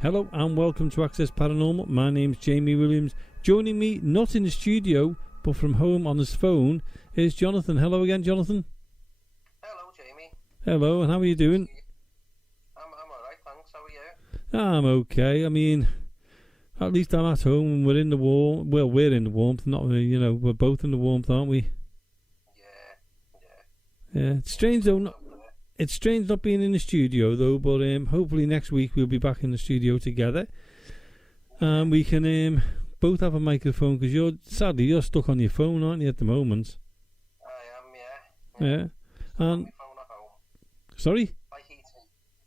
Hello and welcome to Access Paranormal. My name's Jamie Williams. Joining me, not in the studio, but from home on his phone, is Jonathan. Hello again, Jonathan. Hello, Jamie. Hello, and how are you doing? I'm alright, thanks. How are you? I'm okay. I mean, at least I'm at home and we're in the warmth. Well, we're in the warmth, not, we're both in the warmth, aren't we? Yeah. It's strange though. It's strange not being in the studio though, but hopefully next week we'll be back in the studio together, and we can both have a microphone because sadly you're stuck on your phone, aren't you, at the moment? I am, yeah. Yeah. Stuck on my phone at home. Sorry? Like E.T.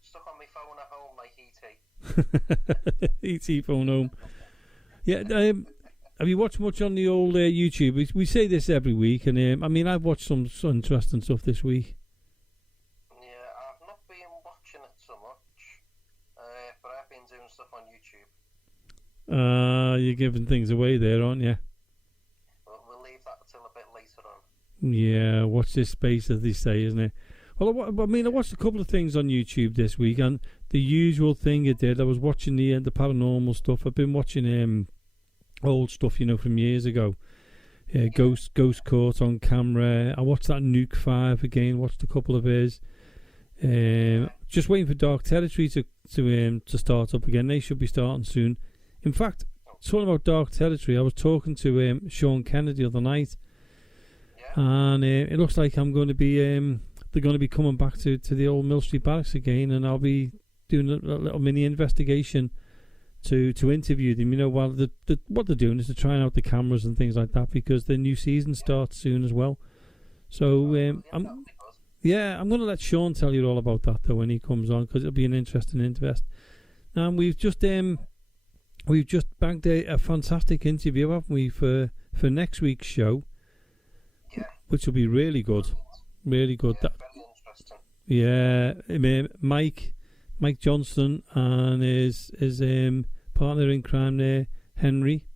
Stuck on my phone at home like E.T. E.T. phone home. Yeah. Have you watched much on the old YouTube? We say this every week, and I mean I've watched some interesting stuff this week. You're giving things away there, aren't you? We'll leave that until a bit later on. Yeah, watch this space, as they say, isn't it? Well, I watched a couple of things on YouTube this week, and the usual thing I did, I was watching the paranormal stuff. I've been watching old stuff, from years ago. Ghost Caught on Camera. I watched that Nuke 5 again, watched a couple of his. Just waiting for Dark Territory to start up again. They should be starting soon. In fact, talking about Dark Territory, I was talking to Sean Kennedy the other night, and it looks like I'm going to be they're going to be coming back to the old Mill Street Barracks again, and I'll be doing a little mini investigation to interview them. While what they're doing is they're trying out the cameras and things like that because the new season starts soon as well. So I'm going to let Sean tell you all about that though when he comes on, because it'll be an interesting invest. And we've just bagged a fantastic interview, haven't we, for next week's show? Yeah. Which will be really good. Really good. Yeah, very interesting. Yeah, Mike Johnson and his partner in crime there, Henry.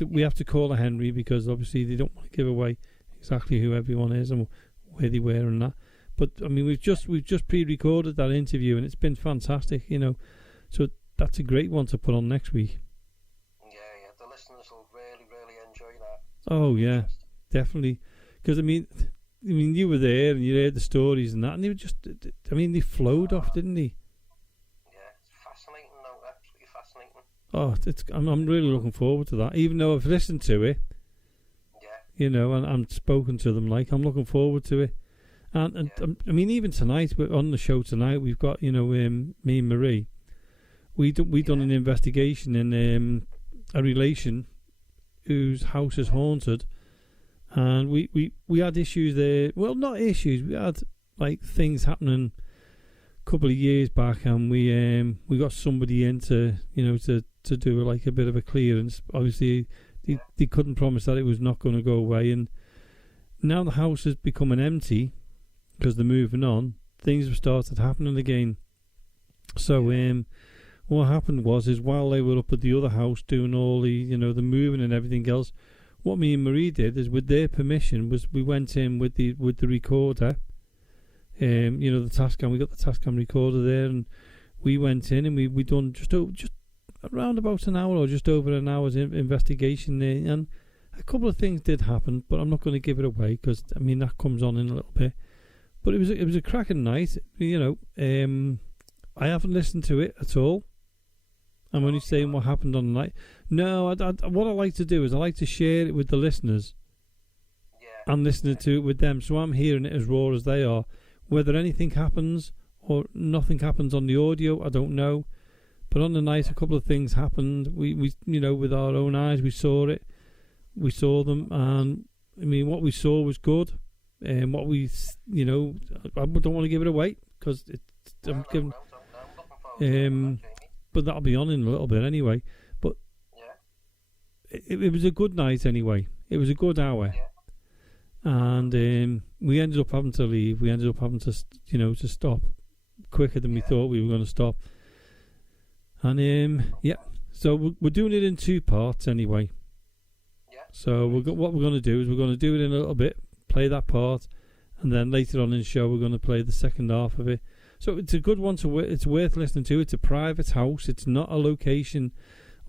We have to call her Henry because obviously they don't want to give away exactly who everyone is and where they were and that. But I mean, we've just pre-recorded that interview and it's been fantastic, So that's a great one to put on next week. Yeah, the listeners will really, really enjoy that. Oh yeah, definitely. Because I mean, you were there and you heard the stories and that, and they were they flowed off, didn't they? Yeah, it's fascinating, though. Absolutely fascinating. I'm really looking forward to that. Even though I've listened to it, and I'm spoken to them, I'm looking forward to it. And I mean, even tonight, we're on the show tonight. We've got me and Marie. We done an investigation in a relation whose house is haunted, and we had issues there. Well, not issues. We had things happening a couple of years back, and we got somebody in to do a bit of a clearance. Obviously, they couldn't promise that it was not going to go away, and now the house is becoming empty because they're moving on. Things have started happening again. So what happened is while they were up at the other house doing all the the moving and everything else, what me and Marie did is, with their permission, was we went in with the recorder, the Tascam. We got the Tascam recorder there, and we went in and we done just around about an hour or just over an hour's investigation there, and a couple of things did happen, but I'm not going to give it away because that comes on in a little bit. But it was a cracking night, I haven't listened to it at all. I'm only saying what happened on the night. No, what I like to do is I like to share it with the listeners. Yeah. And listening to it with them, so I'm hearing it as raw as they are. Whether anything happens or nothing happens on the audio, I don't know. But on the night, a couple of things happened. We with our own eyes, we saw it. We saw them, and what we saw was good. And what we, I don't want to give it away because I'm giving. But that'll be on in a little bit anyway. But it was a good night anyway. It was a good hour, and we ended up having to leave. We ended up having to, to stop quicker than we thought we were going to stop. And so we're doing it in 2 parts anyway. Yeah. So what we're going to do is we're going to do it in a little bit, play that part, and then later on in the show we're going to play the second half of it. So it's a good one it's worth listening to. It's a private house. It's not a location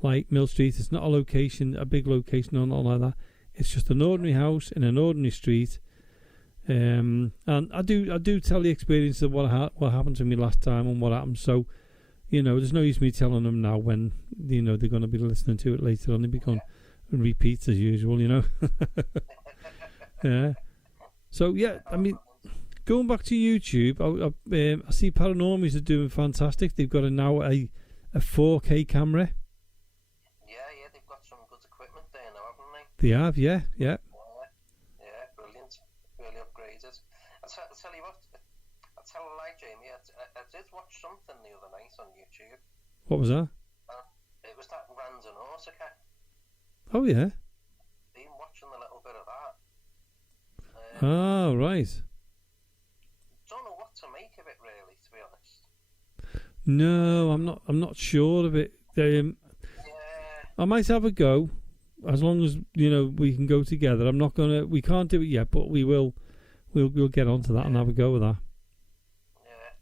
like Mill Street. It's not a big location or nothing like that. It's just an ordinary house in an ordinary street. And I do tell the experience of what happened to me last time and what happened. So, there's no use me telling them now when they're going to be listening to it later on. They become repeats as usual, Yeah. So yeah, I mean, going back to YouTube, I see Paranormies are doing fantastic. They've got now a 4K camera. Yeah, they've got some good equipment there now, haven't they? They have, yeah. Yeah, brilliant. Really upgraded. I'll tell you what, I'll tell a lie, Jamie. I did watch something the other night on YouTube. What was that? It was that Random Nautica. Oh, yeah. Been watching a little bit of that. Oh, right. Don't know what to make of it, really, to be honest. No, I'm not sure of it. I might have a go, as long as we can go together. We can't do it yet, but we will. We'll get onto that and have a go with that. Yeah.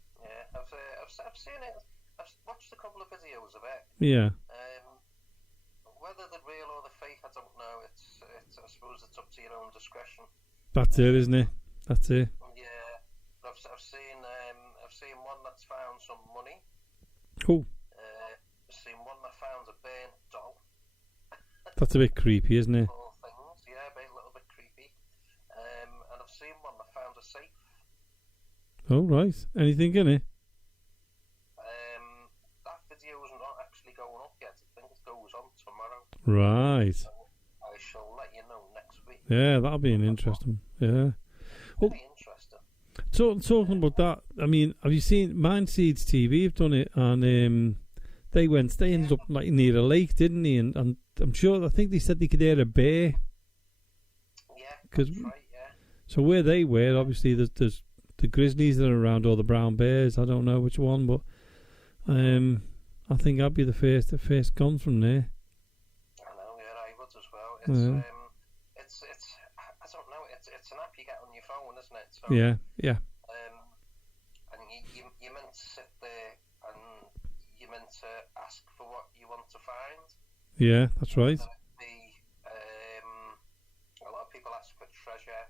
I've seen it. I've watched a couple of videos of it. Yeah. Whether they're real or they're fake, I don't know. It's I suppose it's up to your own discretion. That's it, isn't it? That's it. Yeah. I've seen one that's found some money. Cool. I've seen one that found a burnt doll. That's a bit creepy, isn't it? All things, yeah, a little bit creepy. And I've seen one that found a safe. Oh, right. Anything in it? That video is not actually going up yet. I think it goes on tomorrow. Right. So I shall let you know next week. Yeah, that'll be an interesting. Yeah. Very interesting. Talking about that, I mean, have you seen Mindseeds TV? Have done it, and they ended up like near a lake, didn't they? And I'm sure, I think they said they could hear a bear. Yeah, that's right. Yeah. So where they were, obviously, there's the grizzlies that are around, or the brown bears. I don't know which one, but I think I'd be the first gone from there. I know, yeah, I would as well. It's I don't know. It's an app you get on your phone, isn't it? So, yeah. And you're meant to sit there and you're meant to ask for what you want to find. Yeah, that's right. A lot of people ask for treasure,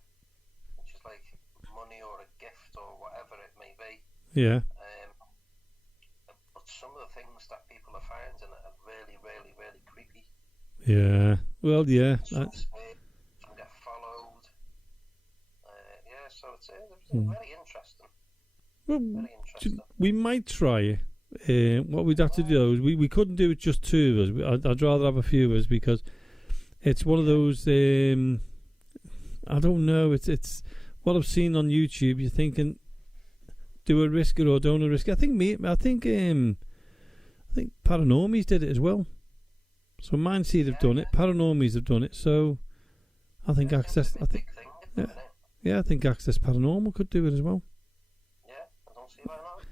which is like money or a gift or whatever it may be. Yeah. But some of the things that people are finding are really, really, really creepy. Yeah. Well, yeah. Some get followed. Yeah, so it's very interesting. Well, very interesting. We might try it. What we'd have to do is we couldn't do it just two of us. I'd rather have a few of us, because it's one of those. I don't know. It's what I've seen on YouTube. You're thinking, do a risk it or don't a risk it. I think Paranormies did it as well. So Mindseed have done it. Paranormies have done it. So I think Access. I think. Yeah, I think Access Paranormal could do it as well. Yeah, I don't see why not.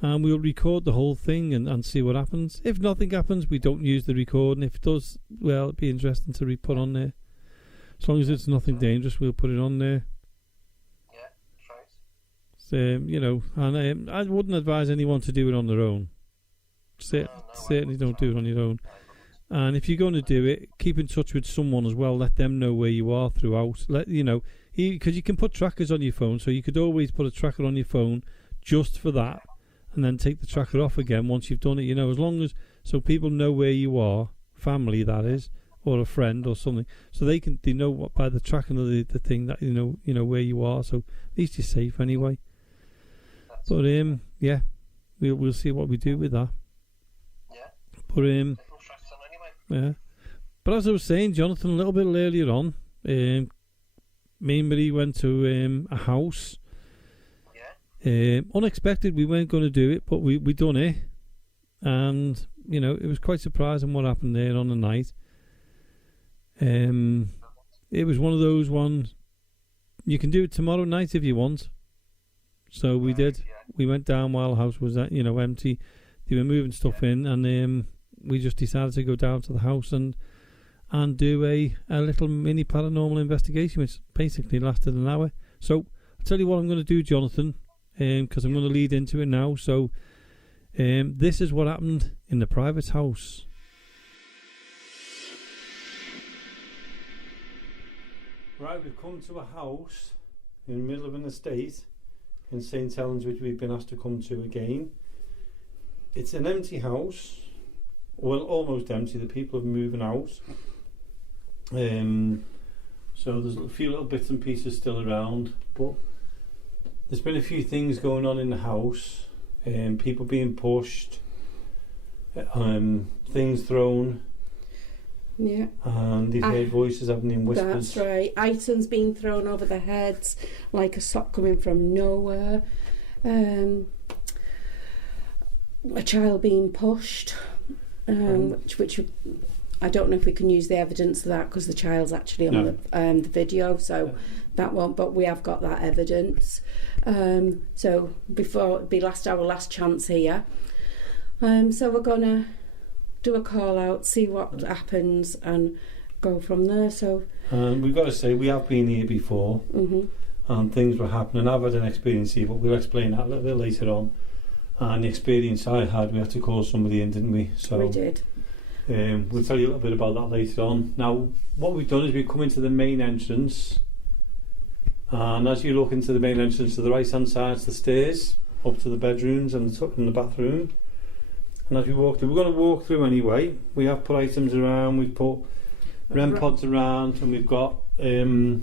And we'll record the whole thing and see what happens. If nothing happens, we don't use the recording. If it does, well, it'd be interesting to re-put on there. As long as it's nothing dangerous, we'll put it on there. Yeah, that's right. So, and I wouldn't advise anyone to do it on their own. Certainly don't do it on your own. And if you're going to do it, keep in touch with someone as well. Let them know where you are throughout. Because you can put trackers on your phone, so you could always put a tracker on your phone just for that, and then take the tracker off again once you've done it. As long as so people know where you are, family that is, or a friend or something, so they know what by the tracking of the thing that you know where you are. So at least you're safe anyway. But yeah, we'll see what we do with that. Yeah. But interesting anyway. yeah. But as I was saying, Jonathan, a little bit earlier on, me and Marie went to a house. Yeah. Unexpected, we weren't going to do it, but we done it, and it was quite surprising what happened there on the night. It was one of those ones. You can do it tomorrow night if you want. So we did. Yeah. We went down while the house was empty. They were moving stuff in, and we just decided to go down to the house and do a little mini paranormal investigation, which basically lasted an hour. So I'll tell you what I'm going to do, Jonathan. because I'm going to lead into it now. So this is what happened in the private house. Right, we've come to a house in the middle of an estate in St Helens, which we've been asked to come to again. It's an empty house, well, almost empty. The people are moving out. So there's a few little bits and pieces still around, but there's been a few things going on in the house. People being pushed, things thrown. Yeah. And they've heard voices having been whispered. That's right. Items being thrown over their heads, like a sock coming from nowhere. A child being pushed, which I don't know if we can use the evidence of that because the child's actually on the video, so that won't. But we have got that evidence. So before it'll be our last chance here. So we're gonna do a call out, see what happens, and go from there. So we've got to say we have been here before, and things were happening. I've had an experience here, but we'll explain that a little bit later on. And the experience I had, we had to call somebody in, didn't we? So we did. We'll tell you a little bit about that later on. Now, what we've done is we've come into the main entrance, and as you look into the main entrance, to the right hand side is the stairs up to the bedrooms and the bathroom. And as we walk through, we're going to walk through anyway. We have put items around, we've put REM pods around, and we've got the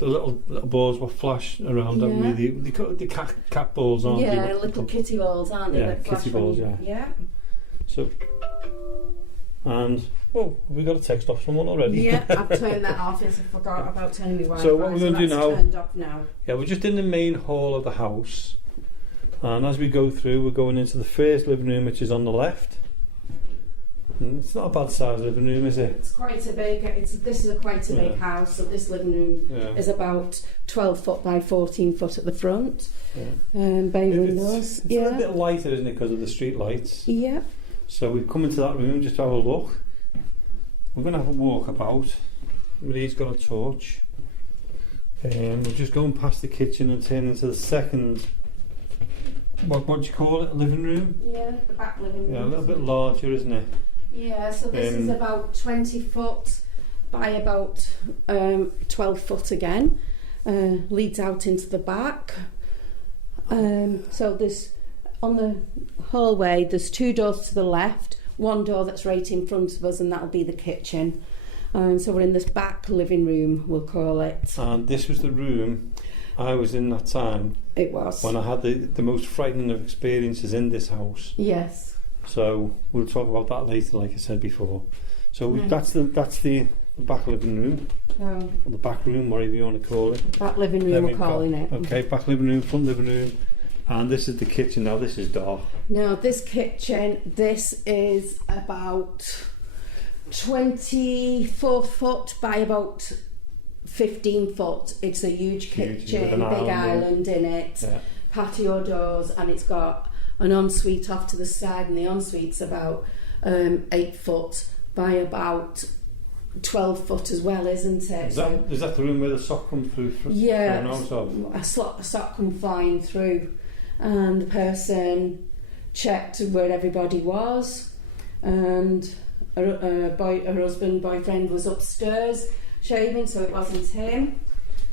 little balls what flash around, don't we? The cat balls, aren't they? Yeah, little kitty balls, aren't they? Yeah, kitty balls, yeah. So, and, well, have we got a text off someone already? Yeah, I've turned that off. I forgot about turning my Wi-Fi. So what we're going to do now, turned off now. Yeah, we're just in the main hall of the house. And as we go through, we're going into the first living room, which is on the left. And it's not a bad sized living room, is it? It's quite a big. This is quite a big house. So this living room is about 12 foot by 14 foot at the front. Yeah. Bay windows. It's a little bit lighter, isn't it, because of the street lights? Yeah. So we've come into that room just to have a look. We're going to have a walk about. Marie's got a torch. We're just going past the kitchen and turning into the second. What do you call it? A living room? Yeah, the back living room. Yeah, a little bit larger, isn't it? Yeah, so this is about 20 foot by about 12 foot again. Leads out into the back. So there's, on the hallway, there's two doors to the left, one door that's right in front of us, and that'll be the kitchen. So we're in this back living room, we'll call it. And this was the room I was in that time. It was. When I had the most frightening of experiences in this house. Yes. So we'll talk about that later, like I said before. So that's the back living room. Or the back room, whatever you want to call it. Back living room, we're calling it. Okay, back living room, front living room. And this is the kitchen. Now this is dark. Now this kitchen, this is about 24 foot by about 15 foot. It's a huge kitchen, big island in it, patio doors, and it's got an ensuite off to the side, and the ensuite's about 8 foot by about 12 foot as well, isn't it? Is that the room where the sock come through? Yeah, a sock come flying through, and the person checked where everybody was, and her boyfriend was upstairs shaving, so it wasn't him.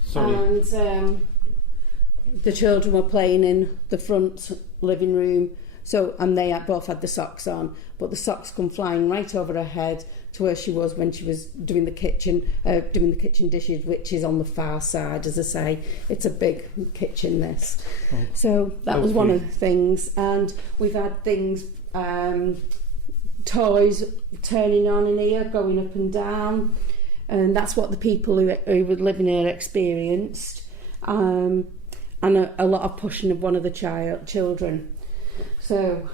Sorry. And the children were playing in the front living room, and they both had the socks on, but the socks come flying right over her head to where she was when she was doing the kitchen dishes, which is on the far side. As I say, it's a big kitchen, this. So that was one of the things. And we've had things, toys turning on in here, going up and down, and that's what the people who were living here experienced, and a lot of pushing of one of the children. So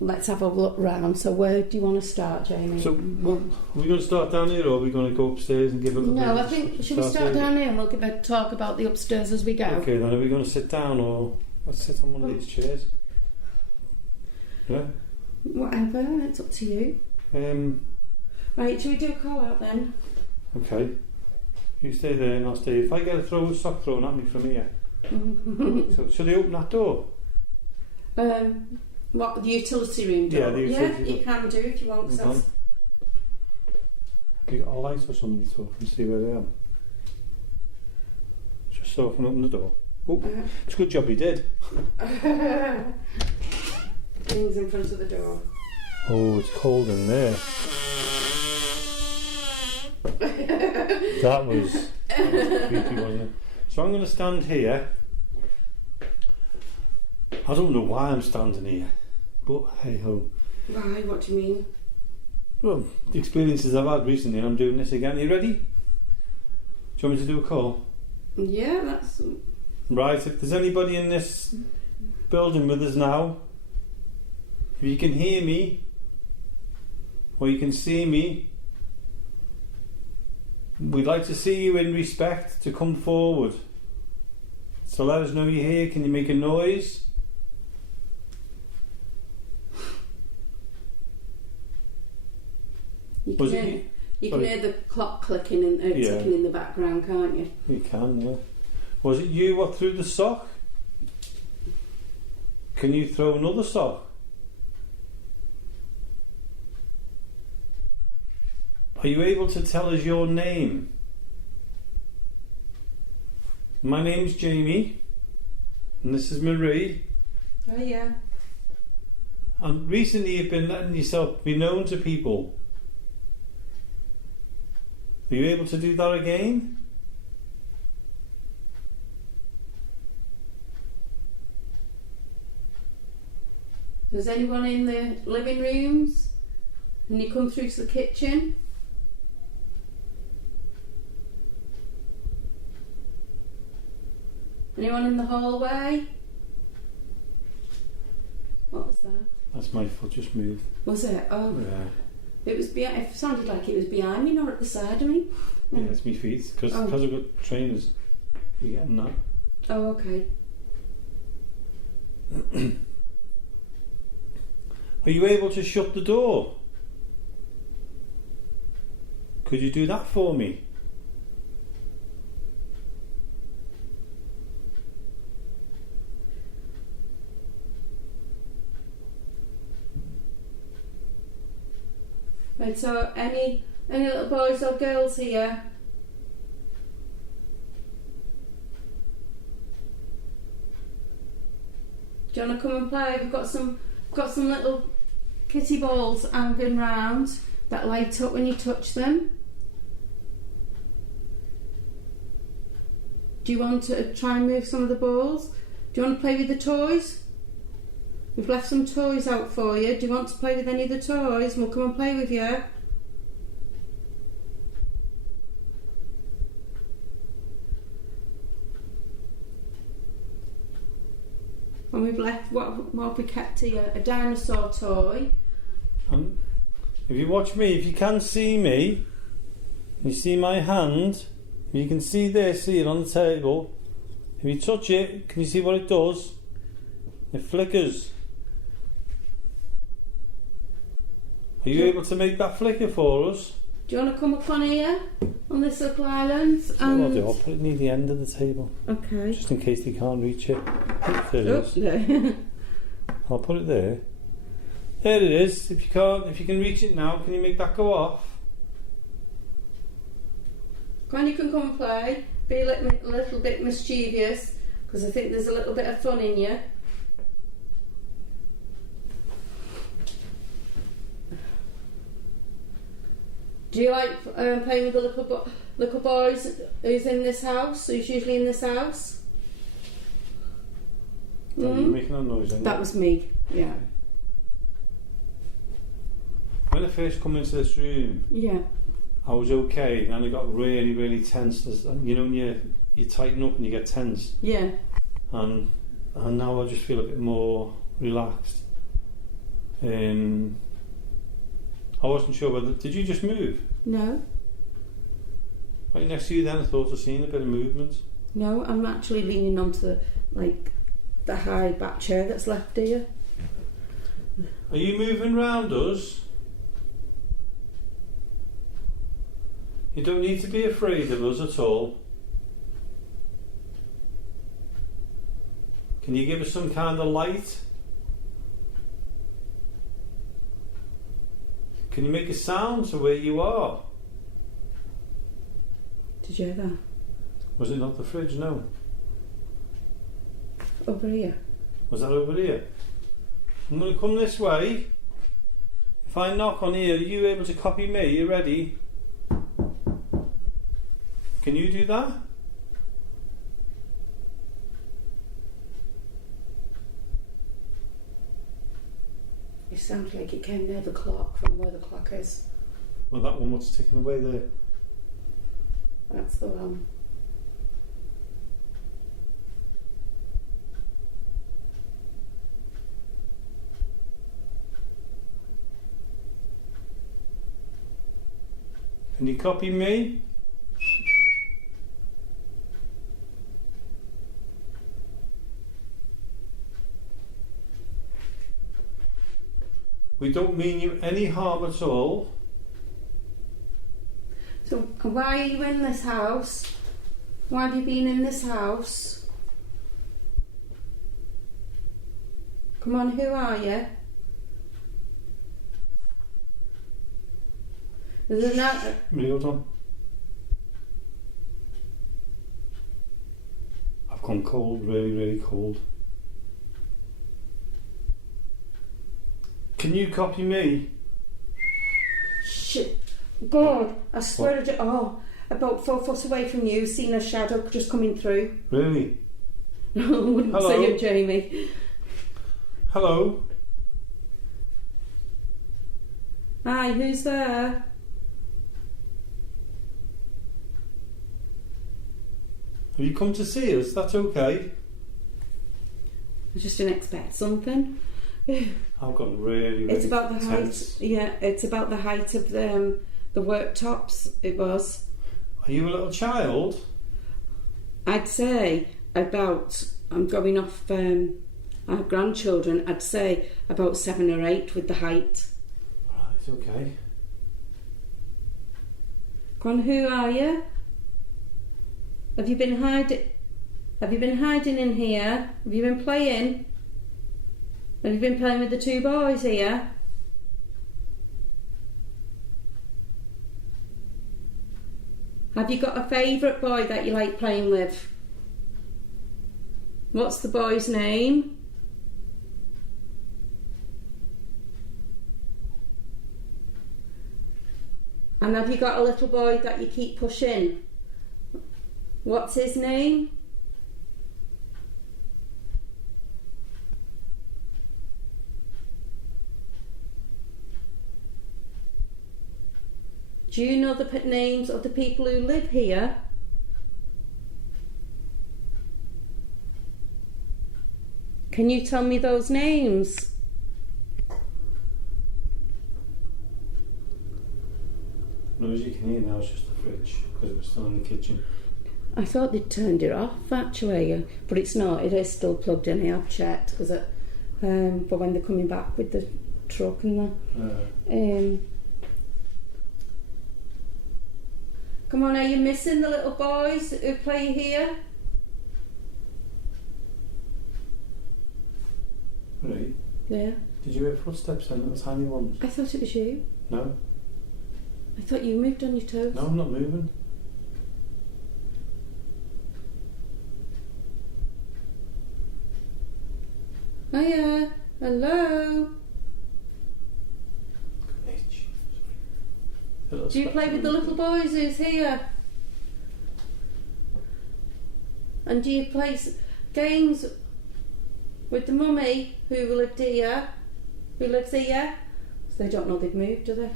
let's have a look round. So where do you want to start, Jamie? So are we going to start down here, or are we going to go upstairs and give a little bit? No, I think, should we start down here and we'll give a talk about the upstairs as we go? Okay, then are we going to sit down, or let's sit on one of these chairs? Yeah? Whatever, it's up to you. Right, shall we do a call out then? Okay. You stay there and I'll stay. If I get a sock thrown at me from here, So shall they open that door? What, the utility room door? Yeah, the utility room. You can do if you want. Have you got a light or something so I can see where they are? Just so I can open the door. Oh, it's a good job you did. Things in front of the door. Oh, it's cold in there. That was creepy, wasn't it? So I'm going to stand here. I don't know why I'm standing here, but hey ho. Why? What do you mean? Well, the experiences I've had recently, I'm doing this again. Are you ready? Do you want me to do a call? Yeah, that's... Right, if there's anybody in this building with us now, if you can hear me, or you can see me, we'd like to see you in respect to come forward. So let us know you're here. Can you make a noise? You can hear the clock clicking and ticking in the background, can't you? You can, yeah. Was it you what threw the sock? Can you throw another sock? Are you able to tell us your name? My name's Jamie, and this is Marie. Oh yeah. And recently you've been letting yourself be known to people. Are you able to do that again? Does anyone in the living rooms? Can you come through to the kitchen? Anyone in the hallway? What was that? That's my foot just moved. Was it? Oh. Yeah. It was behind. It sounded like it was behind me, not at the side of me. Yeah, it's my feet. Because I've got trainers. You're getting that. Oh, okay. Are you able to shut the door? Could you do that for me? Right, so any little boys or girls here? Do you want to come and play? We've got some little kitty balls hanging round that light up when you touch them. Do you want to try and move some of the balls? Do you want to play with the toys? We've left some toys out for you. Do you want to play with any of the toys? We'll come and play with you. And we've left what have we kept here? A dinosaur toy. If you watch me, if you can see me, you see my hand, you can see this here on the table. If you touch it, can you see what it does? It flickers. Are you able to make that flicker for us? Do you want to come up on here, on this little island? I'll put it near the end of the table. Okay. Just in case they can't reach it. There it is. No. I'll put it there. There it is. If you can reach it now, can you make that go off? Come on, you can come and play. Be a little bit mischievous, because I think there's a little bit of fun in you. Do you like playing with the little boys who's in this house? Who's usually in this house? Are you making a noise? That was me. Yeah. When I first come into this room, I was okay. Then I got really, really tense. You know, when you tighten up and you get tense. Yeah. And now I just feel a bit more relaxed. I wasn't sure whether... Did you just move? No. Right next to you then, I thought I'd seen a bit of movement. No, I'm actually leaning onto the high back chair that's left here. Are you moving round us? You don't need to be afraid of us at all. Can you give us some kind of light? Can you make a sound to where you are? Did you hear that? Was it not the fridge? No. Over here. Was that over here? I'm going to come this way. If I knock on here, are you able to copy me? Are you ready? Can you do that? It sounds like it came near the clock, from where the clock is. Well, that one was ticking away there. That's the one. Can you copy me? We don't mean you any harm at all. So why are you in this house? Why have you been in this house? Come on, who are you? There's another. Hold on. I've gone cold, really, really cold. Can you copy me? Shit. God, I swear to oh, about 4 foot away from you, seen a shadow just coming through. Really? I wouldn't Hello? say it, Jamie. Hello? Hi, who's there? Have you come to see us? That's okay. I just didn't expect something. I've gone really, really It's about the tense. height. Yeah, it's about the height of the worktops. It was. Are you a little child? I'd say about. I'm going off our grandchildren. I'd say about 7 or 8 with the height. Right, okay. Go on, who are you? Have you been hiding? Have you been hiding in here? Have you been playing? Have you been playing with the 2 boys here? Have you got a favourite boy that you like playing with? What's the boy's name? And have you got a little boy that you keep pushing? What's his name? Do you know the names of the people who live here? Can you tell me those names? No, as you can hear now, it's just the fridge because it was still in the kitchen. I thought they'd turned it off actually, but it's not. It is still plugged in. I have checked because for when they're coming back with the truck and the. Come on, are you missing the little boys who play here? Really? Yeah. Did you hear footsteps then, little tiny ones? I thought it was you. No. I thought you moved on your toes. No, I'm not moving. Hiya. Hello. Do you play with the little boys who's here? And do you play games with the mummy who lived here? Who lives here? So they don't know they've moved, do they?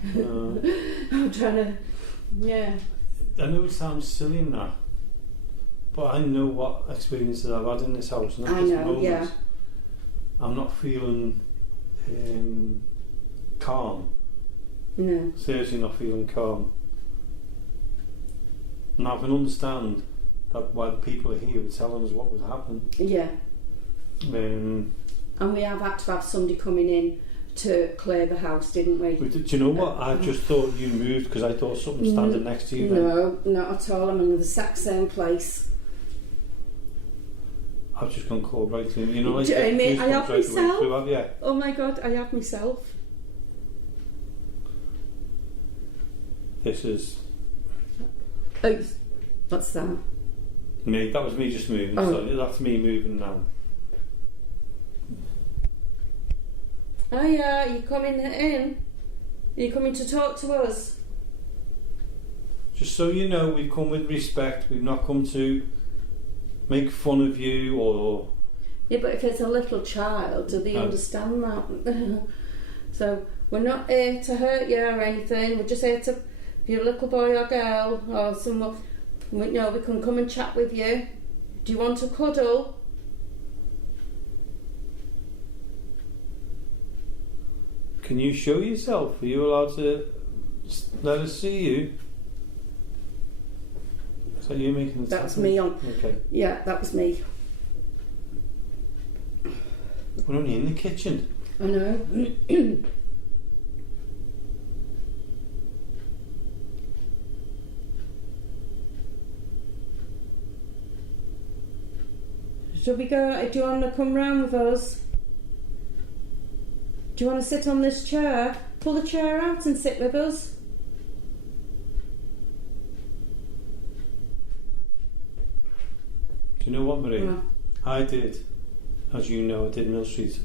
I'm trying to... Yeah. I know it sounds silly in that, but I know what experiences I've had in this house. And at this moment, yeah. I'm not feeling calm. No. Seriously not feeling calm. Now I can understand that why the people are here were telling us what would happen. Yeah. And we have had to have somebody coming in to clear the house, didn't we? do you know what? I just thought you moved because I thought something standing next to you. No, not at all. I'm in the exact same place. I've just gone cold right through. You know, like Jamie, I have right myself. through, have you? Oh my God, I have myself. This is Oh, what's that? me. That was me just moving. Oh. So that's me moving now. Oh yeah, you coming in? Are you coming to talk to us? Just so you know, we've come with respect. We've not come to make fun of you or... Yeah, but if it's a little child, do they understand that? So, we're not here to hurt you or anything. We're just here to... If you're a little boy or girl or someone... We can come and chat with you. Do you want a cuddle? Can you show yourself? Are you allowed to let us see you? Is that you making the That's me on... Okay. Yeah, that was me. We're only in the kitchen. I know. Shall we go? Do you want to come round with us? Do you want to sit on this chair? Pull the chair out and sit with us. Do you know what, Marie? Yeah. I did, as you know, I did Mill Street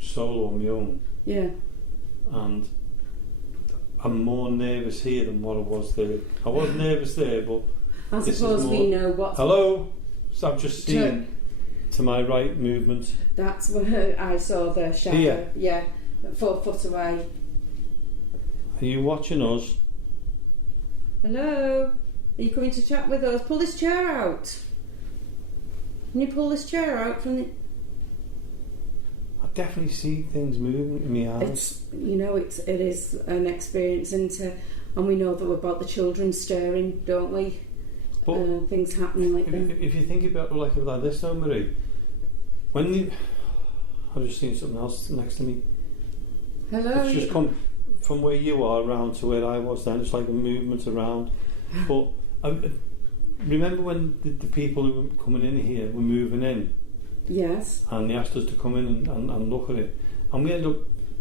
solo on my own. Yeah. And I'm more nervous here than what I was there. I was nervous there, but I this suppose is more... we know what's... Hello? So I've just seen to my right movement. That's where I saw the shadow. Here? Yeah, 4 foot away. Are you watching us? Hello? Are you coming to chat with us? Pull this chair out. Can you pull this chair out from the... I definitely see things moving in my eyes. It is an experience, and we know that about the children stirring, don't we? But things happening like that. If you think about like this though, Marie, when you... I've just seen something else next to me. Hello? It's just come from where you are around to where I was then. It's like a movement around. But remember when the people who were coming in here were moving in? Yes. And they asked us to come in and look at it. And we ended up...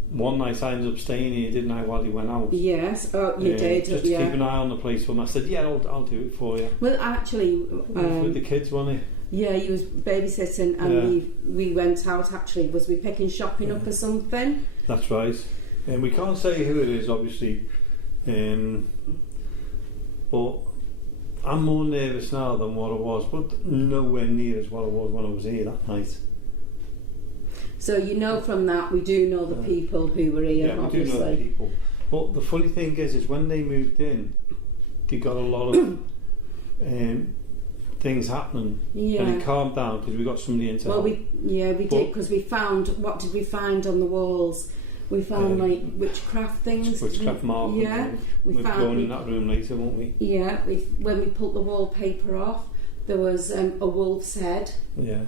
One night I ended up staying here, didn't I, while he went out? Yes, you did. Just to keep an eye on the place for him. I said, yeah, I'll do it for you. Well, actually... with the kids, wasn't he? Yeah, he was babysitting, and we went out, actually. Was we picking shopping up or something? That's right. And we can't say who it is, obviously. But I'm more nervous now than what I was, but nowhere near as what I was when I was here that night. So from that, we do know the people who were here, obviously. Yeah, we do know the people. But the funny thing is when they moved in, they got a lot of things happening. Yeah. And it calmed down because we got somebody into help. We did, because we found... What did we find on the walls? We found like witchcraft things. Witchcraft markers. Yeah. We're going in that room later, won't we? Yeah. When we pulled the wallpaper off, there was a wolf's head. Yeah.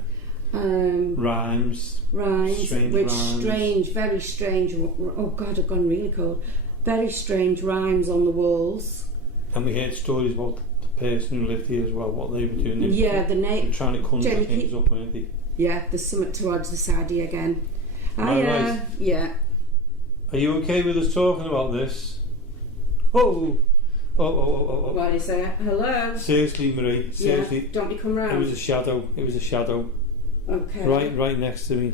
Rhymes, strange, very strange. Oh God, I've gone really cold. Very strange rhymes on the walls. And we heard stories about the person who lived here as well, what they were doing. The they were trying to conjure things up, weren't they? Yeah, there's something towards the side here again. Right. Yeah. Are you okay with us talking about this? Oh. What is that? Hello? Seriously, Marie, seriously. Yeah, don't you come round? It was a shadow. Okay. Right next to me.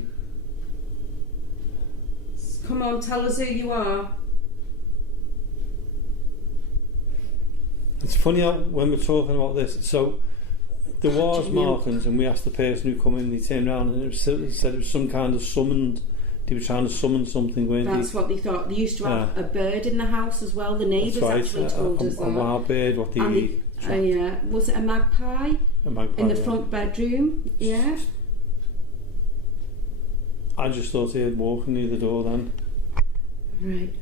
Come on, tell us who you are. It's funny how when we're talking about this, so there was markings, and we asked the person who come in, they turned around and it said it was some kind of summoned. They were trying to summon something, weren't they? That's what they thought. They used to have a bird in the house as well. The neighbours actually told us that. A wild bird, what they eat. Was it a magpie? A magpie in the front bedroom. Yeah. I just thought he had walking near the door then. Right.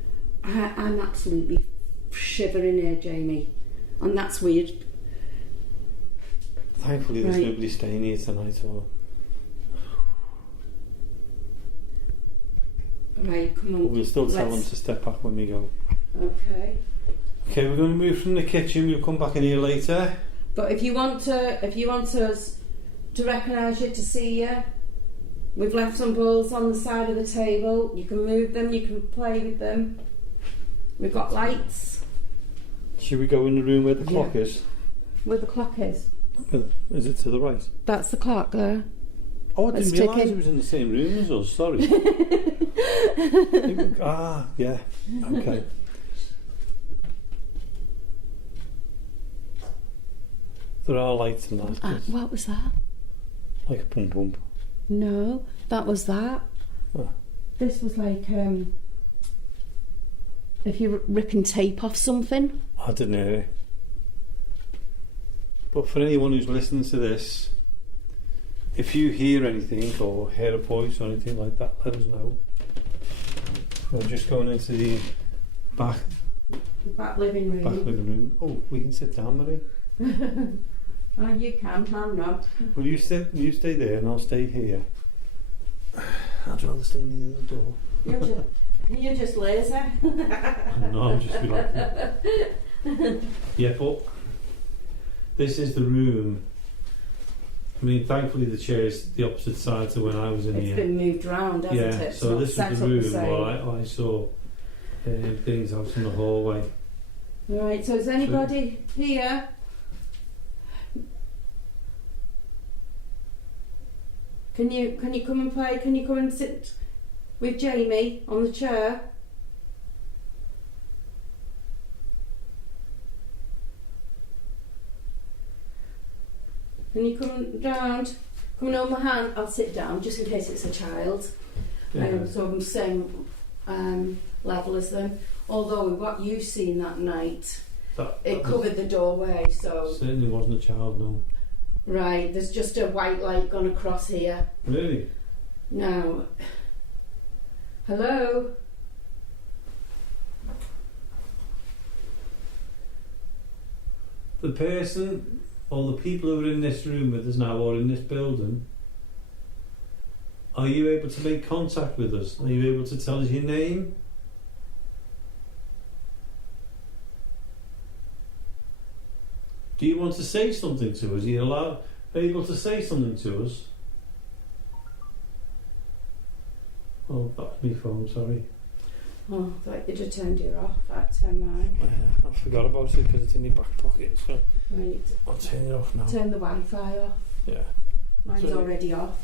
I'm absolutely shivering here, Jamie. And that's weird. Thankfully there's nobody staying here tonight. Right, come on. But we'll still tell them to step back when we go. Okay. Okay, we're going to move from the kitchen. We'll come back in here later. But if you want us to recognise you, to see you. We've left some balls on the side of the table. You can move them, you can play with them. We've got lights. Should we go in the room where the clock is? Where the clock is? Is it to the right? That's the clock there. Oh, I didn't realise it was in the same room as us, sorry. Yeah, okay. There are lights in that. What was that? Like a pump pump. No, that was that. Oh. This was like if you're ripping tape off something. I didn't hear it. But for anyone who's listening to this, if you hear anything or hear a voice or anything like that, let us know. We're just going into the back living room. Oh, we can sit down, Marie. Oh, you can, I'm not. Well, you stay there and I'll stay here. I'd rather stay near the door. You're just lazy. No, I'm just relaxing. Yeah, but this is the room. I mean, thankfully the chair's the opposite side to when I was in here. It's been moved round, hasn't it? Yeah, so this is the room where I saw things out in the hallway. Right, so is anybody here? Can you come and play? Can you come and sit with Jamie on the chair? Can you come round? Come and hold my hand. I'll sit down just in case it's a child. Yeah. So I'm same level as them. Although what you've seen that night, it covered the doorway. So certainly wasn't a child, no. Right, there's just a white light gone across here. Really? Now, hello? The person or the people who are in this room with us now or in this building, are you able to make contact with us? Are you able to tell us your name? Do you want to say something to us? Are you able to say something to us? Oh, that's my phone, sorry. Oh, I thought you'd have turned you off. That turned mine. Yeah, I forgot about it because it's in my back pocket, so Right. I'll turn it off now. Turn the Wi-Fi off. Yeah. Mine's already off.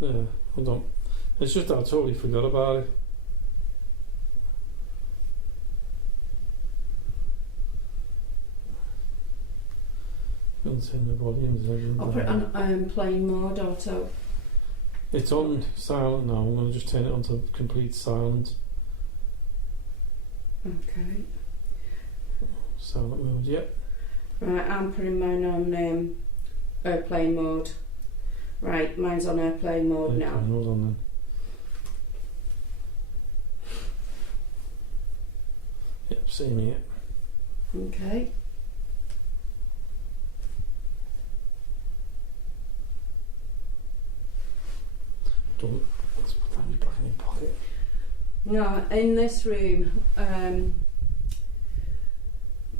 Yeah, hold on. It's just that I totally forgot about it. I'll turn the volume. I'll put it on plane mode, auto. It's on silent now. I'm going to just turn it on to complete silent. Okay. Silent mode, yep. Right, I'm putting mine on airplane mode. Right, mine's on airplane mode now. Hold on then. Yep, same here. Okay. Let's put that back in your pocket. No, in this room,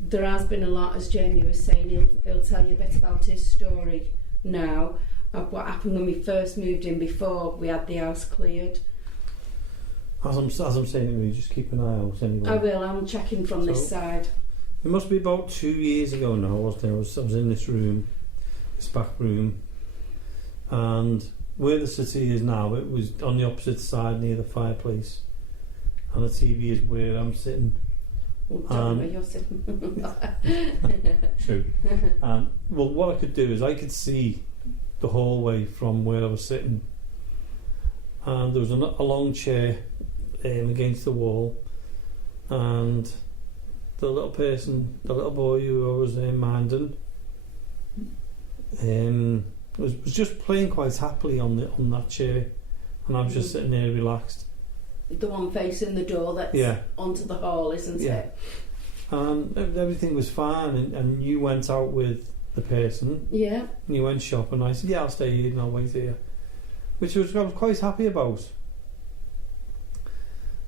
there has been a lot, as Jamie was saying. He'll tell you a bit about his story now of what happened when we first moved in before we had the house cleared. As I'm saying to you, just keep an eye out anyway. I will, I'm checking from this side. It must be about 2 years ago now, wasn't it? I was in this room, this back room, and where the settee is now, it was on the opposite side near the fireplace, and the TV is where I'm sitting. Don't know where you're sitting. True. And well, what I could do is I could see the hallway from where I was sitting, and there was a long chair against the wall, and the little boy who I was minding, was just playing quite happily on that chair, and I was just sitting there relaxed. The one facing the door that's onto the hall, isn't it? And everything was fine, and you went out with the person. Yeah. And you went shopping. I said, yeah, I'll stay here and I'll wait here. Which I was quite happy about.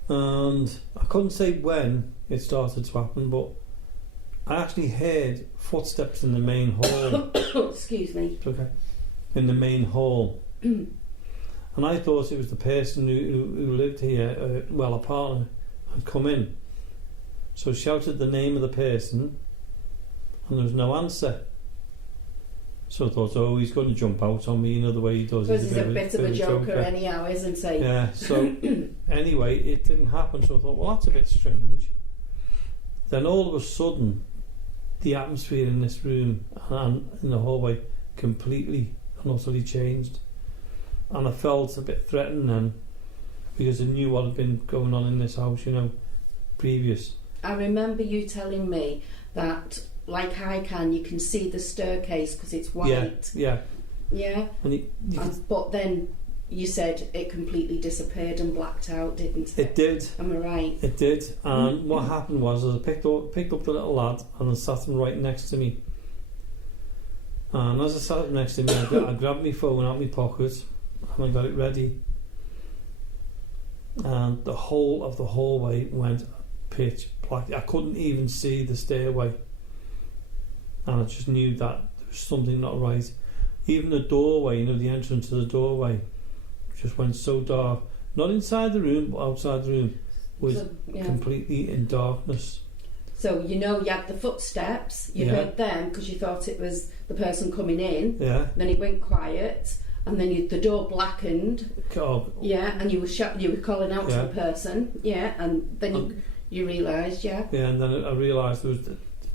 And I couldn't say when it started to happen, but I actually heard footsteps in the main hall. Excuse me. It's okay. in the main hall. And I thought it was the person who lived here, a partner, had come in. So I shouted the name of the person, and there was no answer. So I thought, oh, he's going to jump out on me, the way he does. Because he's a bit of a joker anyhow, isn't he? Yeah, so anyway, it didn't happen. So I thought, well, that's a bit strange. Then all of a sudden, the atmosphere in this room and in the hallway completely and utterly changed. And I felt a bit threatened then, because I knew what had been going on in this house, previous. I remember you telling me that, like I can see the staircase because it's white. Yeah. And but then you said it completely disappeared and blacked out, didn't it? It did. Am I right? It did. And what happened was, I picked up the little lad and I sat him right next to me. And as I sat him next to me, I grabbed my phone out of my pocket and I got it ready. And the whole of the hallway went pitch black. I couldn't even see the stairway. And I just knew that there was something not right. Even the doorway, the entrance to the doorway, just went so dark. Not inside the room, but outside the room was completely in darkness. So you had the footsteps. You heard them because you thought it was the person coming in. Yeah. Then it went quiet, and then the door blackened. Oh. Yeah, and you were calling out to the person. Yeah, and then you realised. Yeah. Yeah, and then I realised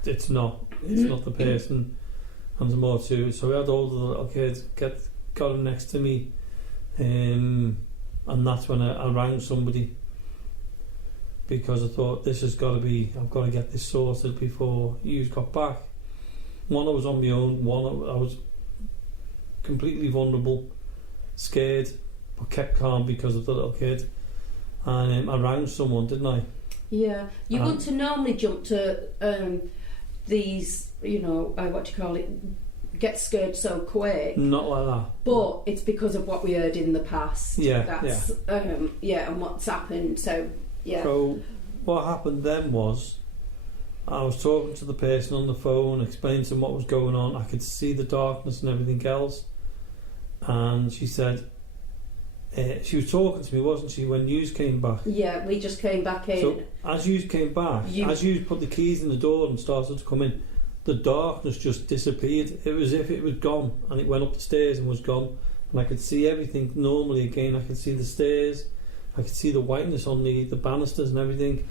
it's not the person, and there's more to it. So we had all the little kids got him next to me, and that's when I rang somebody, because I thought I've got to get this sorted before you got back. One, I was on my own. One, I was completely vulnerable, scared, but kept calm because of the little kid. And I rang someone, didn't I? Yeah, you wouldn't have normally jump to these, get scared so quick. Not like that. But it's because of what we heard in the past. Yeah, and what's happened. So, yeah. So what happened then was, I was talking to the person on the phone, explaining to them what was going on. I could see the darkness and everything else. And she said, she was talking to me, wasn't she, when you came back? Yeah, we just came back in. So as you came back, as you put the keys in the door and started to come in, the darkness just disappeared. It was as if it was gone, and it went up the stairs and was gone. And I could see everything normally again. I could see the stairs, I could see the whiteness on the banisters and everything.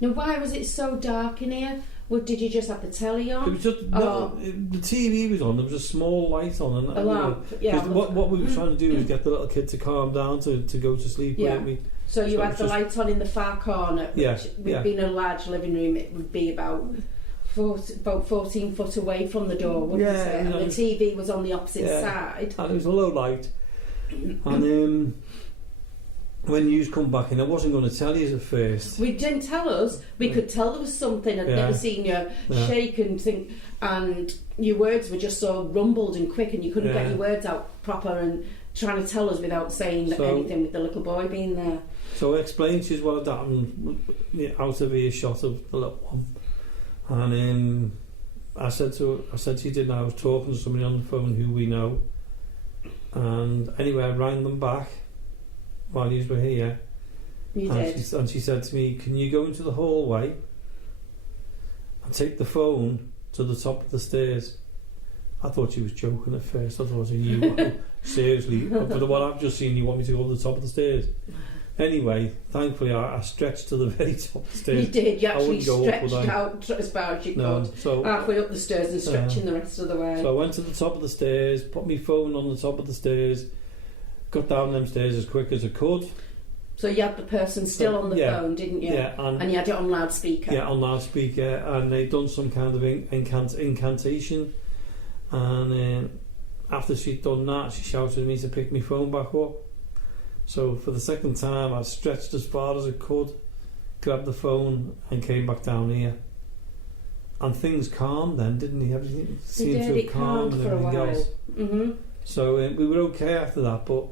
Now, why was it so dark in here? Did you just have the telly on? It was just the TV was on. There was a small light on, and a lamp. What we were trying to do was get the little kid to calm down to go to sleep. Yeah. So you had the light on in the far corner. Which being a large living room, it would be about 14 foot away from the door, wouldn't it? And the TV was on the opposite side. And it was a low light. And when you come back in, I wasn't going to tell you at first. We didn't tell us. We could tell there was something. I'd never seen you shake and think, and your words were just so rumbled and quick, and you couldn't get your words out proper, and trying to tell us without saying anything, with the little boy being there. So I explained to you what had happened out of earshot of the little one, and I said to you, didn't I was talking to somebody on the phone who we know, and anyway I rang them back while you were here. You did. And she said to me, can you go into the hallway and take the phone to the top of the stairs? I thought she was joking at first. I thought, you seriously, but what I've just seen, you want me to go to the top of the stairs? Anyway, thankfully I stretched to the very top of the stairs. You did, you actually stretched out as far as you could, so halfway up the stairs and stretching the rest of the way. So I went to the top of the stairs, put my phone on the top of the stairs, got down them stairs as quick as I could. So you had the person still on the phone, didn't you? Yeah. And you had it on loudspeaker. Yeah, on loudspeaker, and they'd done some kind of incantation. And after she'd done that, she shouted at me to pick my phone back up. So for the second time, I stretched as far as I could, grabbed the phone, and came back down here. And things calmed then, didn't they? Everything seemed to have calmed and everything else. Mm-hmm. So we were okay after that, but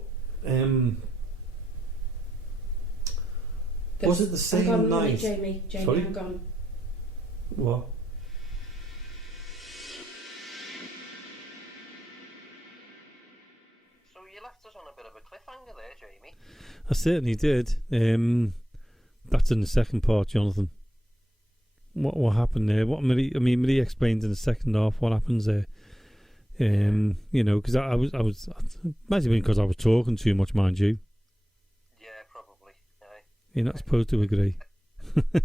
was it the same night? Jamie, Sorry? I'm gone. What? you left us on a bit of a cliffhanger there, Jamie. I certainly did. That's in the second part, Jonathan. What happened there? Marie explained in the second half what happens there. You know, because I was it might have been because I was talking too much, mind you. Yeah, probably. Aye. You're not supposed to agree. So he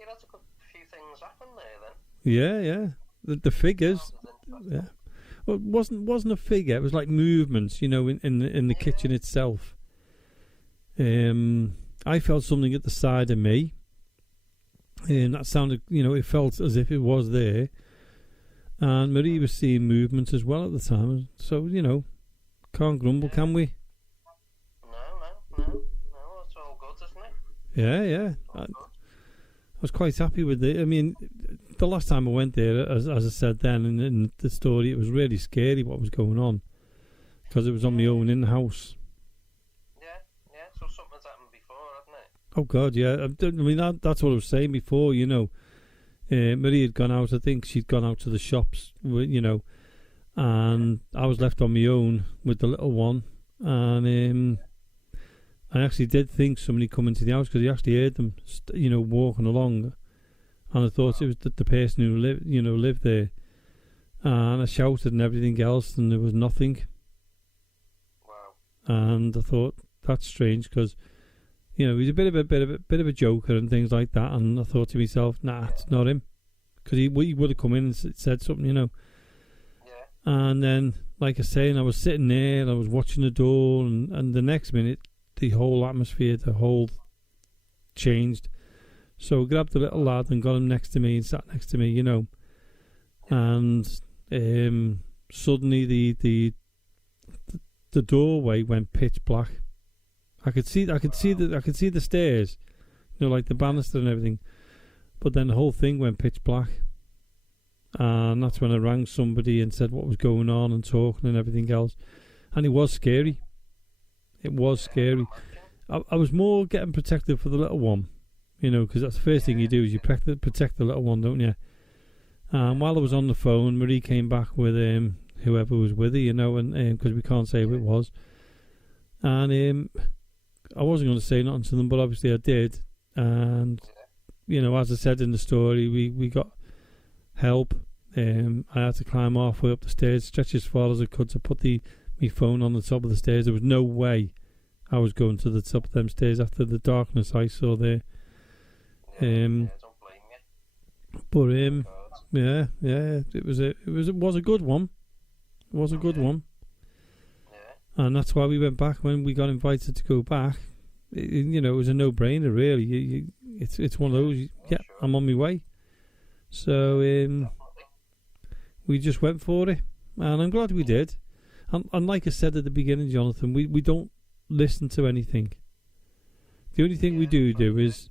had a few things happen there then. Yeah. The figures. Yeah. Well, it wasn't a figure. It was like movements, you know, in the kitchen itself. I felt something at the side of me, and that sounded, you know, it felt as if it was there. And Marie was seeing movements as well at the time, so you know, can't grumble, can we? No, it's all good, isn't it? Yeah. I was quite happy with it. I mean, the last time I went there, as I said then in the story, it was really scary what was going on because it was on my own in the house. Yeah. So something's happened before, hasn't it? Oh God, yeah. I mean, that's what I was saying before. You know, Marie had gone out. I think she'd gone out to the shops. You know, and I was left on my own with the little one, and I actually did think somebody come into the house because I actually heard them, you know, walking along, and I thought it was the person who lived there, and I shouted and everything else, and there was nothing. Wow. And I thought that's strange because, you know, he's a bit of a joker and things like that, and I thought to myself, nah, it's not him, because he would have come in and said something, you know. Yeah. And then, like I say, and I was sitting there and I was watching the door, and the next minute, the whole atmosphere, changed. So I grabbed the little lad and got him next to me and sat next to me, you know. And suddenly the doorway went pitch black. I could see the stairs, you know, like the banister and everything. But then the whole thing went pitch black. And that's when I rang somebody and said what was going on and talking and everything else. And it was scary. It was scary. I was more getting protective for the little one, you know, because that's the first thing you do is you protect the little one, don't you? While I was on the phone, Marie came back with whoever was with her, you know, and because we can't say who it was. And I wasn't going to say nothing to them, but obviously I did. And, you know, as I said in the story, we got help. I had to climb halfway up the stairs, stretch as far as I could to put my phone on the top of the stairs. There was no way I was going to the top of them stairs after the darkness I saw there. Don't blame you. But yeah, it was a good one. It was a good one. Yeah. And that's why we went back when we got invited to go back. You know, it was a no-brainer, really. It's one of those. Yeah, sure. I'm on my way. So we just went for it, and I'm glad we did. And like I said at the beginning, Jonathan, we don't listen to anything. The only thing we do is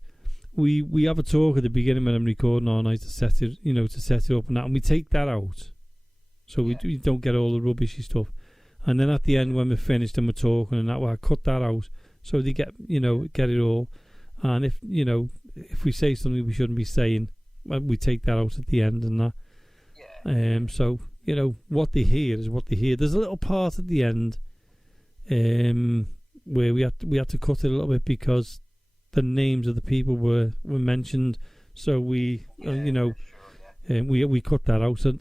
we have a talk at the beginning when I'm recording our night to set it up and that, and we take that out, so we don't get all the rubbishy stuff. And then at the end when we're finished and we're talking and that, I cut that out so they get it all. And if we say something we shouldn't be saying, we take that out at the end and that. So what they hear is what they hear. There's a little part at the end where we had to cut it a little bit because the names of the people were mentioned. So we cut that out. So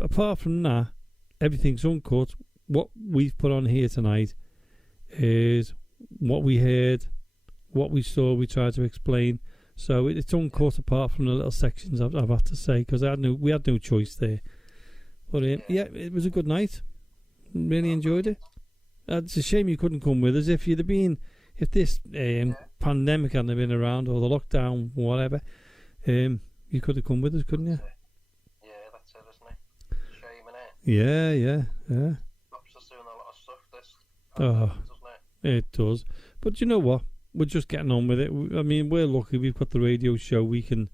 apart from that, everything's uncut. What we've put on here tonight is what we heard, what we saw. We tried to explain. So it's uncut apart from the little sections I've had to say because we had no choice there. But it was a good night. Really enjoyed it. It's a shame you couldn't come with us. If this pandemic hadn't been around or the lockdown, whatever, you could have come with us, couldn't you? Yeah, that's it, isn't it? Shame, innit? Yeah. Stops us doing a lot of stuff. This doesn't it? It does. But you know what? We're just getting on with it. I mean, we're lucky we've got the radio show we can